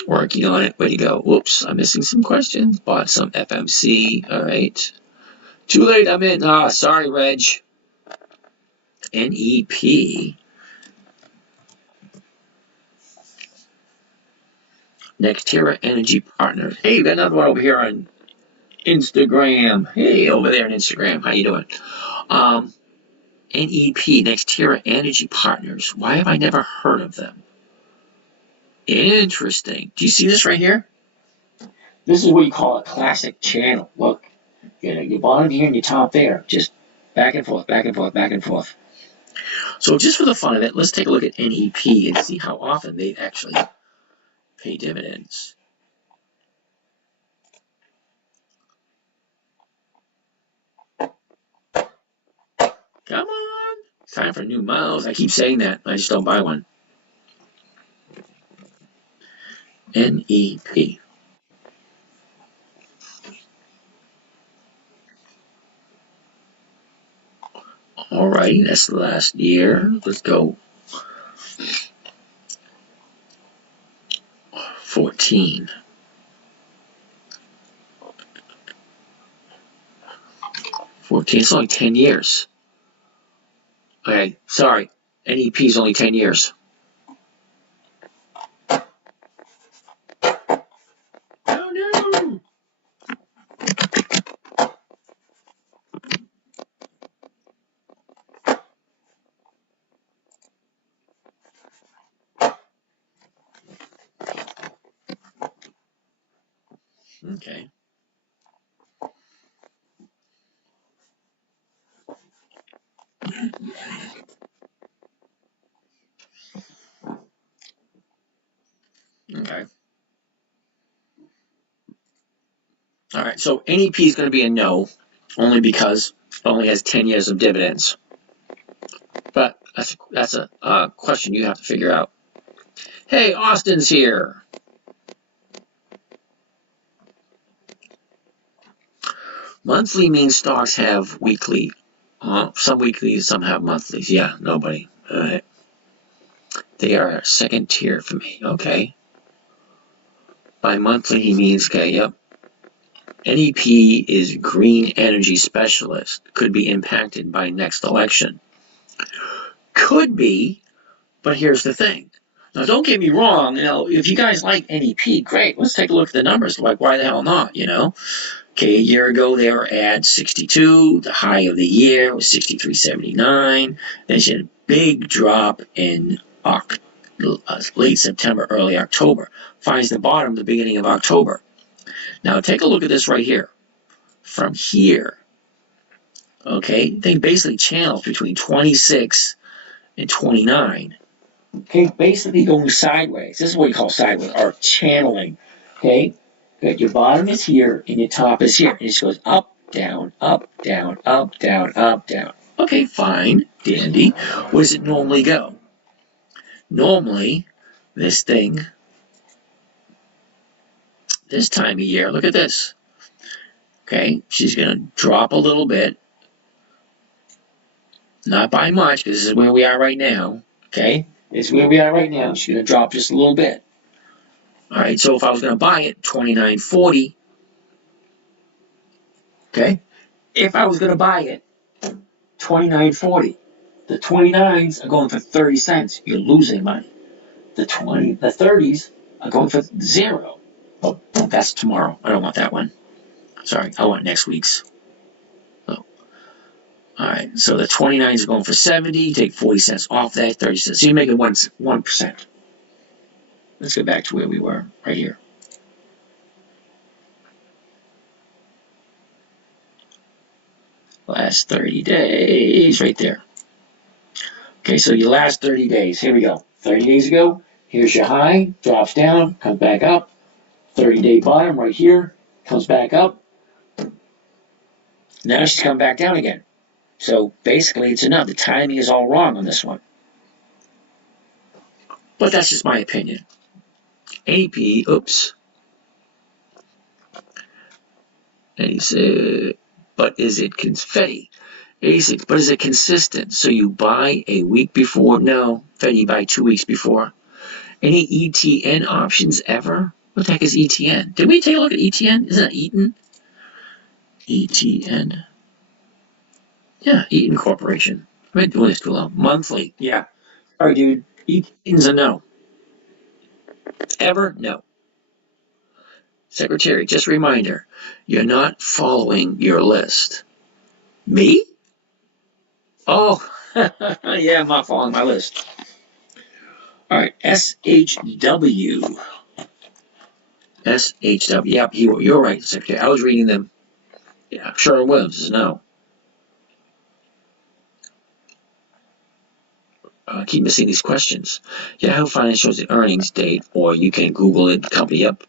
Working on it. Way to go. Whoops, I'm missing some questions. Bought some FMC. All right. Too late, I'm in. Sorry, Reg. NEP. Nextera Energy Partners. Hey, we got another one over here on Instagram. Hey, over there on Instagram. How you doing? NEP, Nextera Energy Partners. Why have I never heard of them? Interesting. Do you see this right here? This is what you call a classic channel. Look, you know, your bottom here and your top there. Just back and forth, back and forth, back and forth. So just for the fun of it, let's take a look at NEP and see how often they actually pay dividends. Come on. It's time for new mouse. I keep saying that. I just don't buy one. NEP. Alrighty, that's the last year. Let's go. 14. 14, it's only 10 years. Okay, sorry. NEP is only 10 years. Oh no! Okay. Okay. All right, so NEP is going to be a no, only because it only has 10 years of dividends. But that's a question you have to figure out. Hey, Austin's here. Monthly means stocks have weekly. Some weeklies, some have monthlies. Yeah, nobody. They are second tier for me, okay? By monthly, he means, okay, yep. NEP is green energy specialist. Could be impacted by next election. Could be, but here's the thing. Now, don't get me wrong. If you guys like NEP, great. Let's take a look at the numbers. Like, why the hell not? Okay, a year ago they were at 62. The high of the year was 63.79. Then she had a big drop in late September, early October. Finds the bottom at the beginning of October. Now, take a look at this right here. From here, okay, they basically channels between 26 and 29. Okay, basically going sideways. This is what you call sideways, or channeling. Okay, your bottom is here and your top is here. And it just goes up, down, up, down, up, down, up, down. Okay, fine, dandy. Where does it normally go? Normally, this thing, this time of year, look at this. Okay, she's going to drop a little bit. Not by much, because this is where we are right now. Okay, this is where we are right now. She's going to drop just a little bit. All right, so if I was going to buy it, $29.40. Okay, if I was going to buy it, $29.40. The 29s are going for 30 cents. You're losing money. The 30s are going for zero. Oh, that's tomorrow. I don't want that one. Sorry, I want next week's. So, all right, so the 29s are going for 70. Take 40 cents off that, 30 cents. So you're making 1%. Let's go back to where we were, right here. Last 30 days, right there. Okay, so your last 30 days. Here we go. 30 days ago, here's your high, drops down, comes back up. 30-day bottom right here, comes back up. Now she's come back down again. So basically, it's enough. The timing is all wrong on this one. But that's just my opinion. AP, oops. And he said, but is it confetti? 86, but is it consistent? So you buy a week before? No, Fed, you buy 2 weeks before. Any ETN options ever? What the heck is ETN? Did we take a look at ETN? Isn't that Eaton? ETN. Yeah, Eaton Corporation. I've been doing this too long. Monthly. Yeah. All right, dude. ETN's a no. Ever? No. Secretary, just a reminder, you're not following your list. Me? Oh, yeah, I'm not following my list. All right, SHW. SHW. Yep, you're right, Secretary. I was reading them. Yeah, Sherwin Williams is no. Keep missing these questions. Yahoo Finance shows the earnings date, or you can Google it, company up.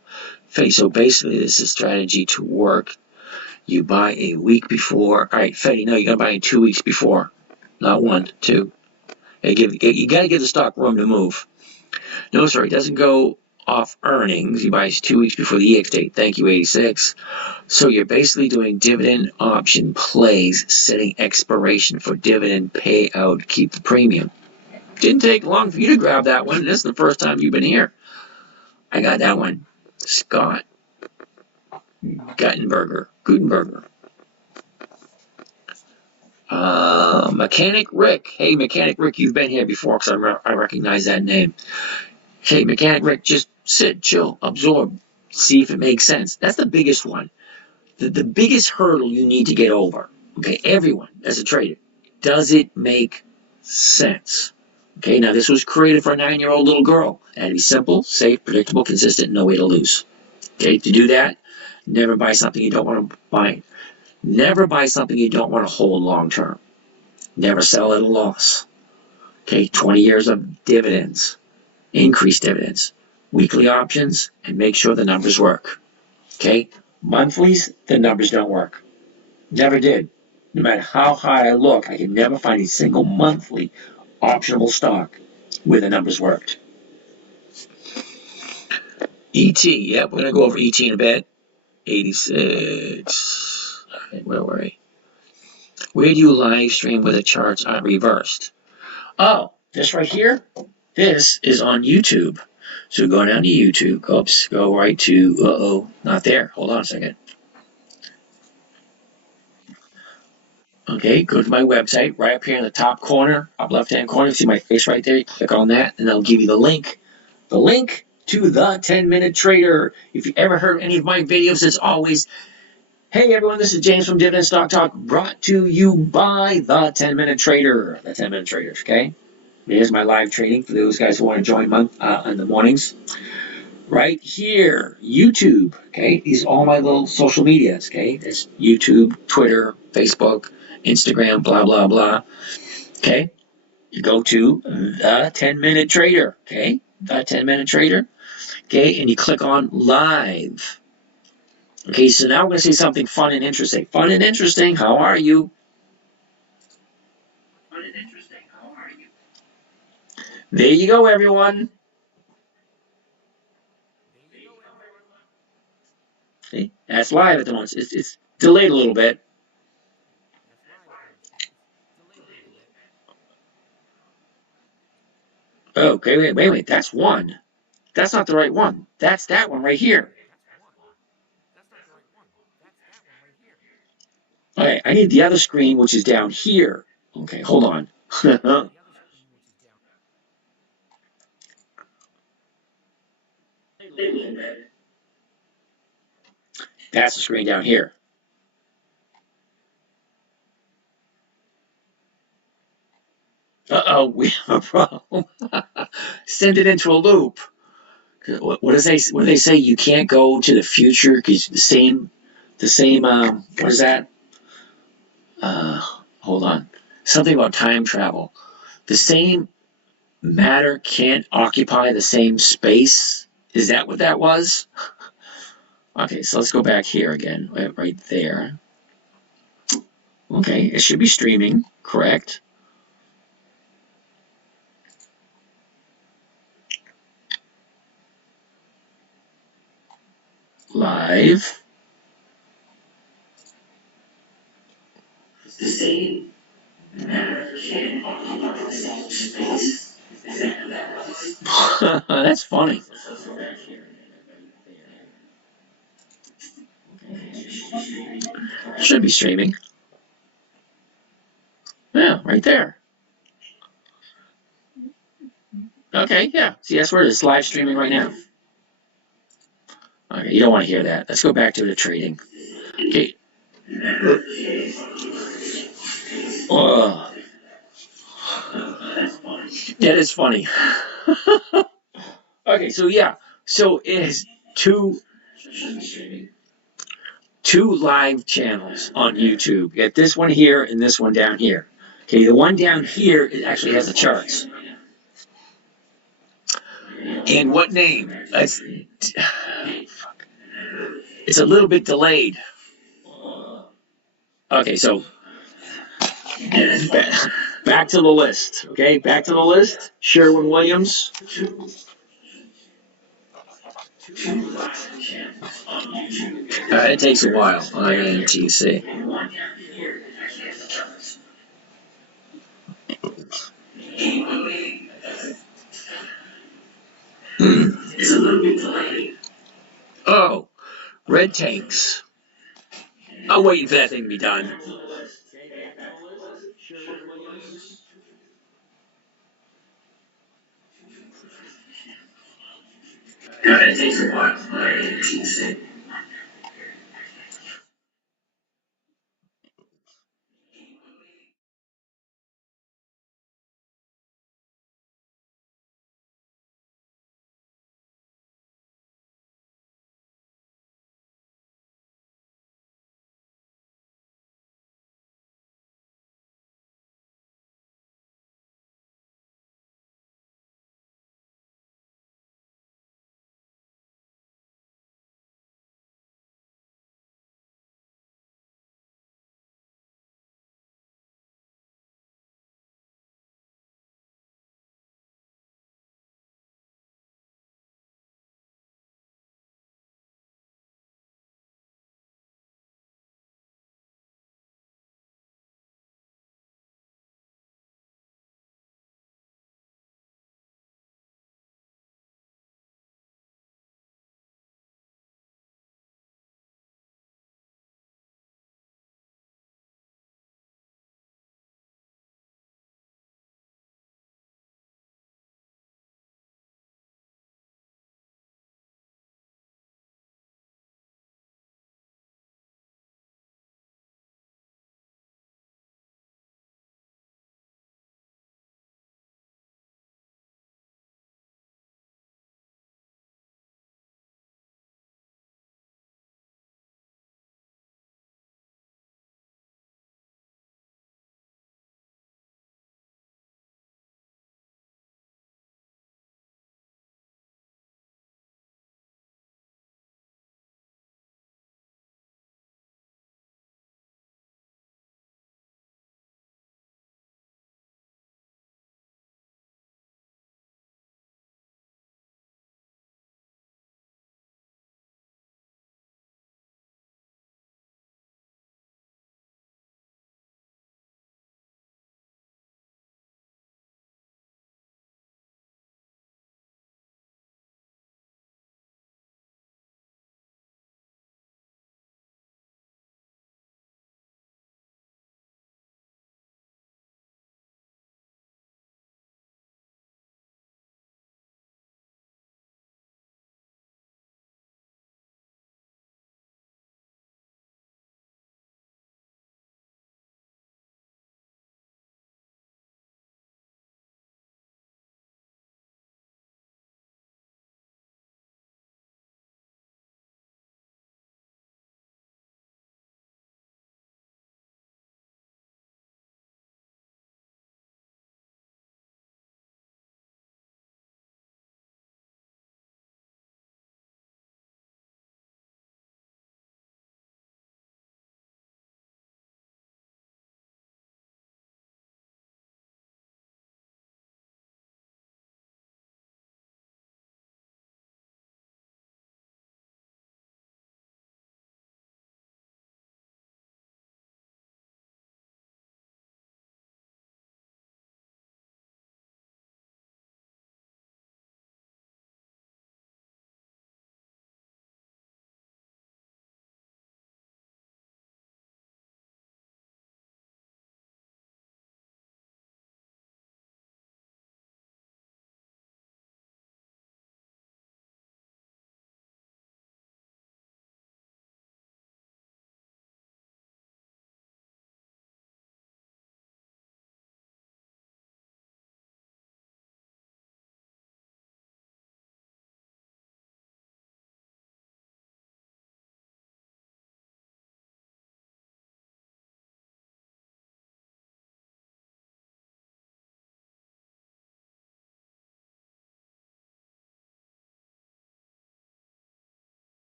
So basically, this is a strategy to work. You buy a week before. All right, Fetty, no, you got to buy it 2 weeks before. Not 1, 2. You got to give the stock room to move. No, sorry, it doesn't go off earnings. You buy 2 weeks before the EX date. Thank you, 86. So you're basically doing dividend option plays, setting expiration for dividend payout, keep the premium. Didn't take long for you to grab that one. This is the first time you've been here. I got that one. Scott Gutenberger. Mechanic Rick. Hey, Mechanic Rick, you've been here before because I recognize that name. Hey, Mechanic Rick, just sit, chill, absorb, see if it makes sense. That's the biggest one. The biggest hurdle you need to get over. Okay, everyone as a trader. Does it make sense? Okay, now this was created for a 9-year-old little girl. It had to be simple, safe, predictable, consistent, no way to lose. Okay, to do that, never buy something you don't want to buy. Never buy something you don't want to hold long term. Never sell at a loss. Okay, 20 years of dividends, increased dividends, weekly options, and make sure the numbers work. Okay, monthlies, the numbers don't work. Never did. No matter how high I look, I can never find a single monthly optionable stock where the numbers worked. ET, yep, we're going to go over ET in a bit. 86. Okay, where were we? Where do you live stream where the charts are reversed? Oh, this right here? This is on YouTube. So go down to YouTube. Oops, go right to, not there. Hold on a second. Okay, go to my website. Right up here in the top corner, up left-hand corner, you see my face right there. You click on that, and they'll give you the link. The link to the 10-Minute Trader. If you ever heard any of my videos, it's always, hey everyone, this is James from Dividend Stock Talk, brought to you by the 10-Minute Trader. The 10-Minute Traders, okay? Here's my live trading for those guys who want to join in the mornings. Right here, YouTube, okay? These are all my little social medias, okay? There's YouTube, Twitter, Facebook, Instagram, blah, blah, blah, okay? You go to the 10-Minute Trader, okay? The 10-Minute Trader, okay? And you click on live. Okay, so now we're going to say something fun and interesting. Fun and interesting, how are you? Fun and interesting, how are you? There you go, everyone. See, that's live at the moment. It's delayed a little bit. Okay, wait. That's one. That's not the right one. That's that one right here. Okay, I need the other screen, which is down here. Okay, hold on. That's the screen down here. Uh-oh, we have a problem. Send it into a loop. What does what do they say? You can't go to the future because the same, what is that? Uh, hold on. Something about time travel. The same matter can't occupy the same space. Is that what that was? Okay, so let's go back here again, right there. Okay, it should be streaming, correct? Live. The same matter can't occupy the same space. That's funny. Should be streaming. Yeah, right there. Okay, yeah. See, that's where it's live streaming right now. Okay, you don't want to hear that. Let's go back to the trading. Okay. Oh, that is funny. Okay, so yeah. So it is two live channels on YouTube. You got this one here and this one down here. Okay, the one down here, it actually has the charts. And what name? It's a little bit delayed. Okay, so back to the list. Okay, back to the list. Sherwin-Williams. It takes a while. INTC. It's a little bit delayed. Oh, red tanks. I'm waiting for that thing to be done. It takes a while. INTC.